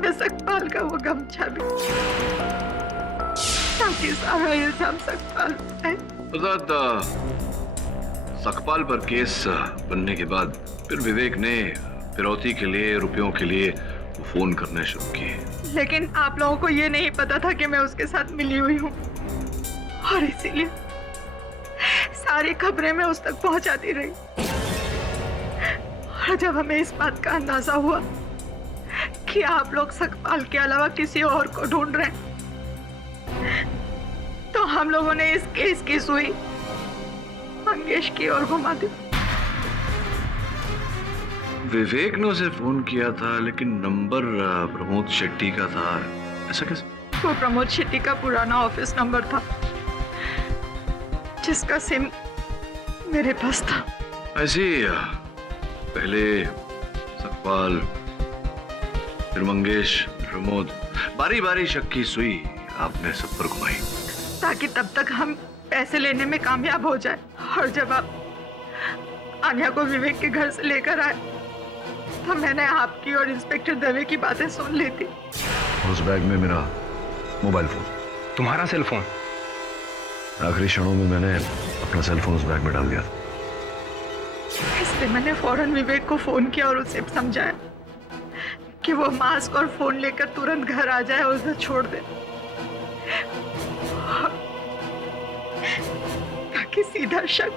में सकपाल का वो गमछा भी, ताकि सारा इल्जाम सकपाल पे। सकपाल पर केस बनने के बाद फिर विवेक ने फिरौती के लिए, रुपयों के लिए फोन करने शुरू किए। लेकिन आप लोगों को ये नहीं पता था कि मैं उसके साथ मिली हुई हूँ, और इसीलिए सारी खबरें मैं उस तक पहुंचाती रही। और जब हमें इस बात का अंदाजा हुआ कि आप लोग सकपाल के अलावा किसी और को ढूंढ रहे हैं, तो हम लोगों ने इस केस की सुई मंगेश की ओर घुमा दी। विवेक ने उसे फोन किया था, लेकिन नंबर प्रमोद शेट्टी का था। ऐसा कैसे? वो प्रमोद शेट्टी का पुराना ऑफिस नंबर था, जिसका सिम मेरे पास था। ऐसी पहले सकपाल, फिर मंगेश, प्रमोद, बारी बारी शक की सुई आपने सब पर घुमाई, ताकि तब तक हम पैसे लेने में कामयाब हो जाए। और जब आप आन्या को विवेक के घर से लेकर आए, तो मैंने आपकी और इंस्पेक्टर दवे की बातें सुन ली थी। उस बैग में मेरा मोबाइल फोन। तुम्हारा सेल फोन? आखिरी क्षणों में मैंने अपना सेल फोन उस बैग में डाल दिया था। इस इसलिए मैंने फौरन विवेक को फोन किया और उसे समझाया कि वो मास्क और फोन लेकर तुरंत घर आ जाए और उसे छोड़ दे, ताकि सीधा शक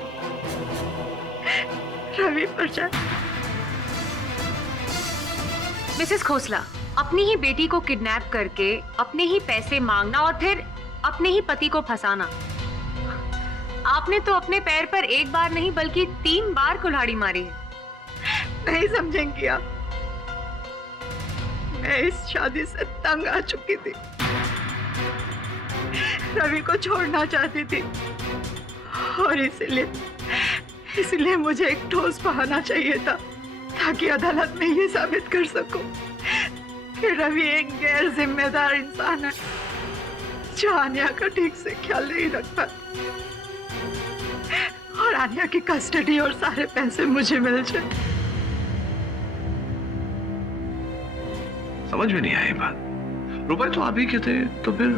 रवि पर जाए। मिसेस खोसला, अपनी ही बेटी को किडनैप करके अपने ही पैसे मांगना और फिर अपने ही पति को फंसाना, आपने तो अपने पैर पर एक बार नहीं बल्कि 3 बार कुल्हाड़ी मारी है। नहीं समझेंगी आप, मैं इस शादी से तंग आ चुकी थी, रवि को छोड़ना चाहती थी और इसलिए मुझे एक ठोस बहाना चाहिए था ताकि अदालत में ये साबित कर सकूं कि रवि एक गैर जिम्मेदार इंसान है जो आन्या का ठीक से ख्याल नहीं रखता और आन्या की कस्टडी और सारे पैसे मुझे मिल जाए। समझ में नहीं आई बात। रुपए तो आप ही के थे, तो फिर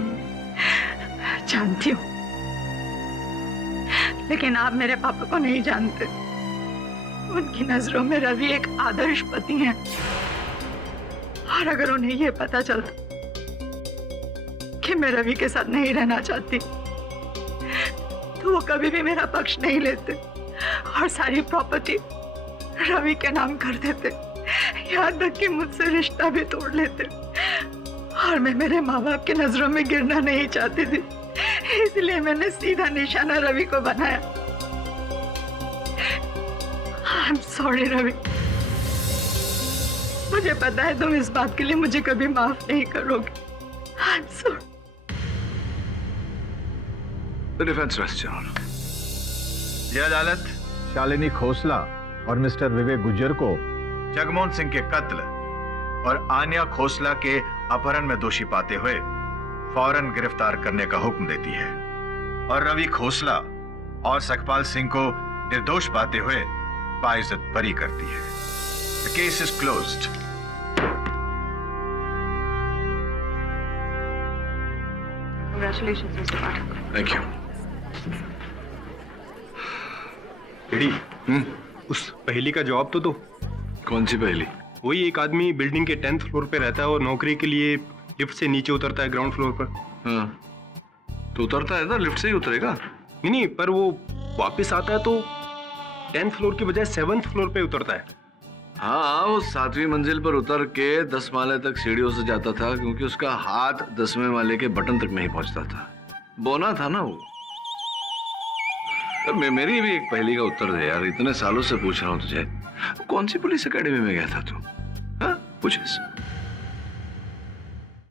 जानती हूँ, लेकिन आप मेरे पापा को नहीं जानते। उनकी नजरों में रवि एक आदर्श पति है और अगर उन्हें यह पता चलता कि मैं रवि के साथ नहीं रहना चाहती तो वो कभी भी मेरा पक्ष नहीं लेते और सारी प्रॉपर्टी रवि के नाम कर देते, यहाँ तक कि मुझसे रिश्ता भी तोड़ लेते। और मैं मेरे माँ बाप की नजरों में गिरना नहीं चाहती थी, इसलिए मैंने सीधा निशाना रवि को बनाया। आई एम सॉरी रवि, मुझे पता है तुम इस बात के लिए मुझे कभी माफ नहीं करोगे। I am sorry. The defence rest your honour. ये अदालत शालिनी खोसला और मिस्टर विवेक गुज्जर को जगमोहन सिंह के कत्ल और आन्या खोसला के अपहरण में दोषी पाते हुए फौरन गिरफ्तार करने का हुक्म देती है और रवि खोसला और सकपाल सिंह को निर्दोष पाते हुए बाइज्जत बरी करती है। The case is closed. Congratulations, Mr. Pathak. Thank you. Eddie, उस पहेली का जवाब तो दो। कौन सी पहेली? वही एक आदमी बिल्डिंग के 10th फ्लोर पे रहता है और नौकरी के लिए लिफ्ट से नीचे उतरता है ग्राउंड फ्लोर पर। हाँ, तो उतरता है ना, लिफ्ट से ही उतरेगा। नहीं, पर वो वापस आता है तो 10th फ्लोर की बजाय 7th फ्लोर पे उतरता है। हाँ, वो 7वीं मंजिल पर उतर के 10 माले तक सीढ़ियों से जाता था क्योंकि उसका हाथ 10वें माले के बटन तक नहीं पहुंचता था। बोना था ना वो। मेरी भी एक पहेली का उत्तर दे यार, इतने सालों से पूछ रहा हूँ तुझे। कौन सी पुलिस एकेडमी में गया था तू? हाँ, पूछ।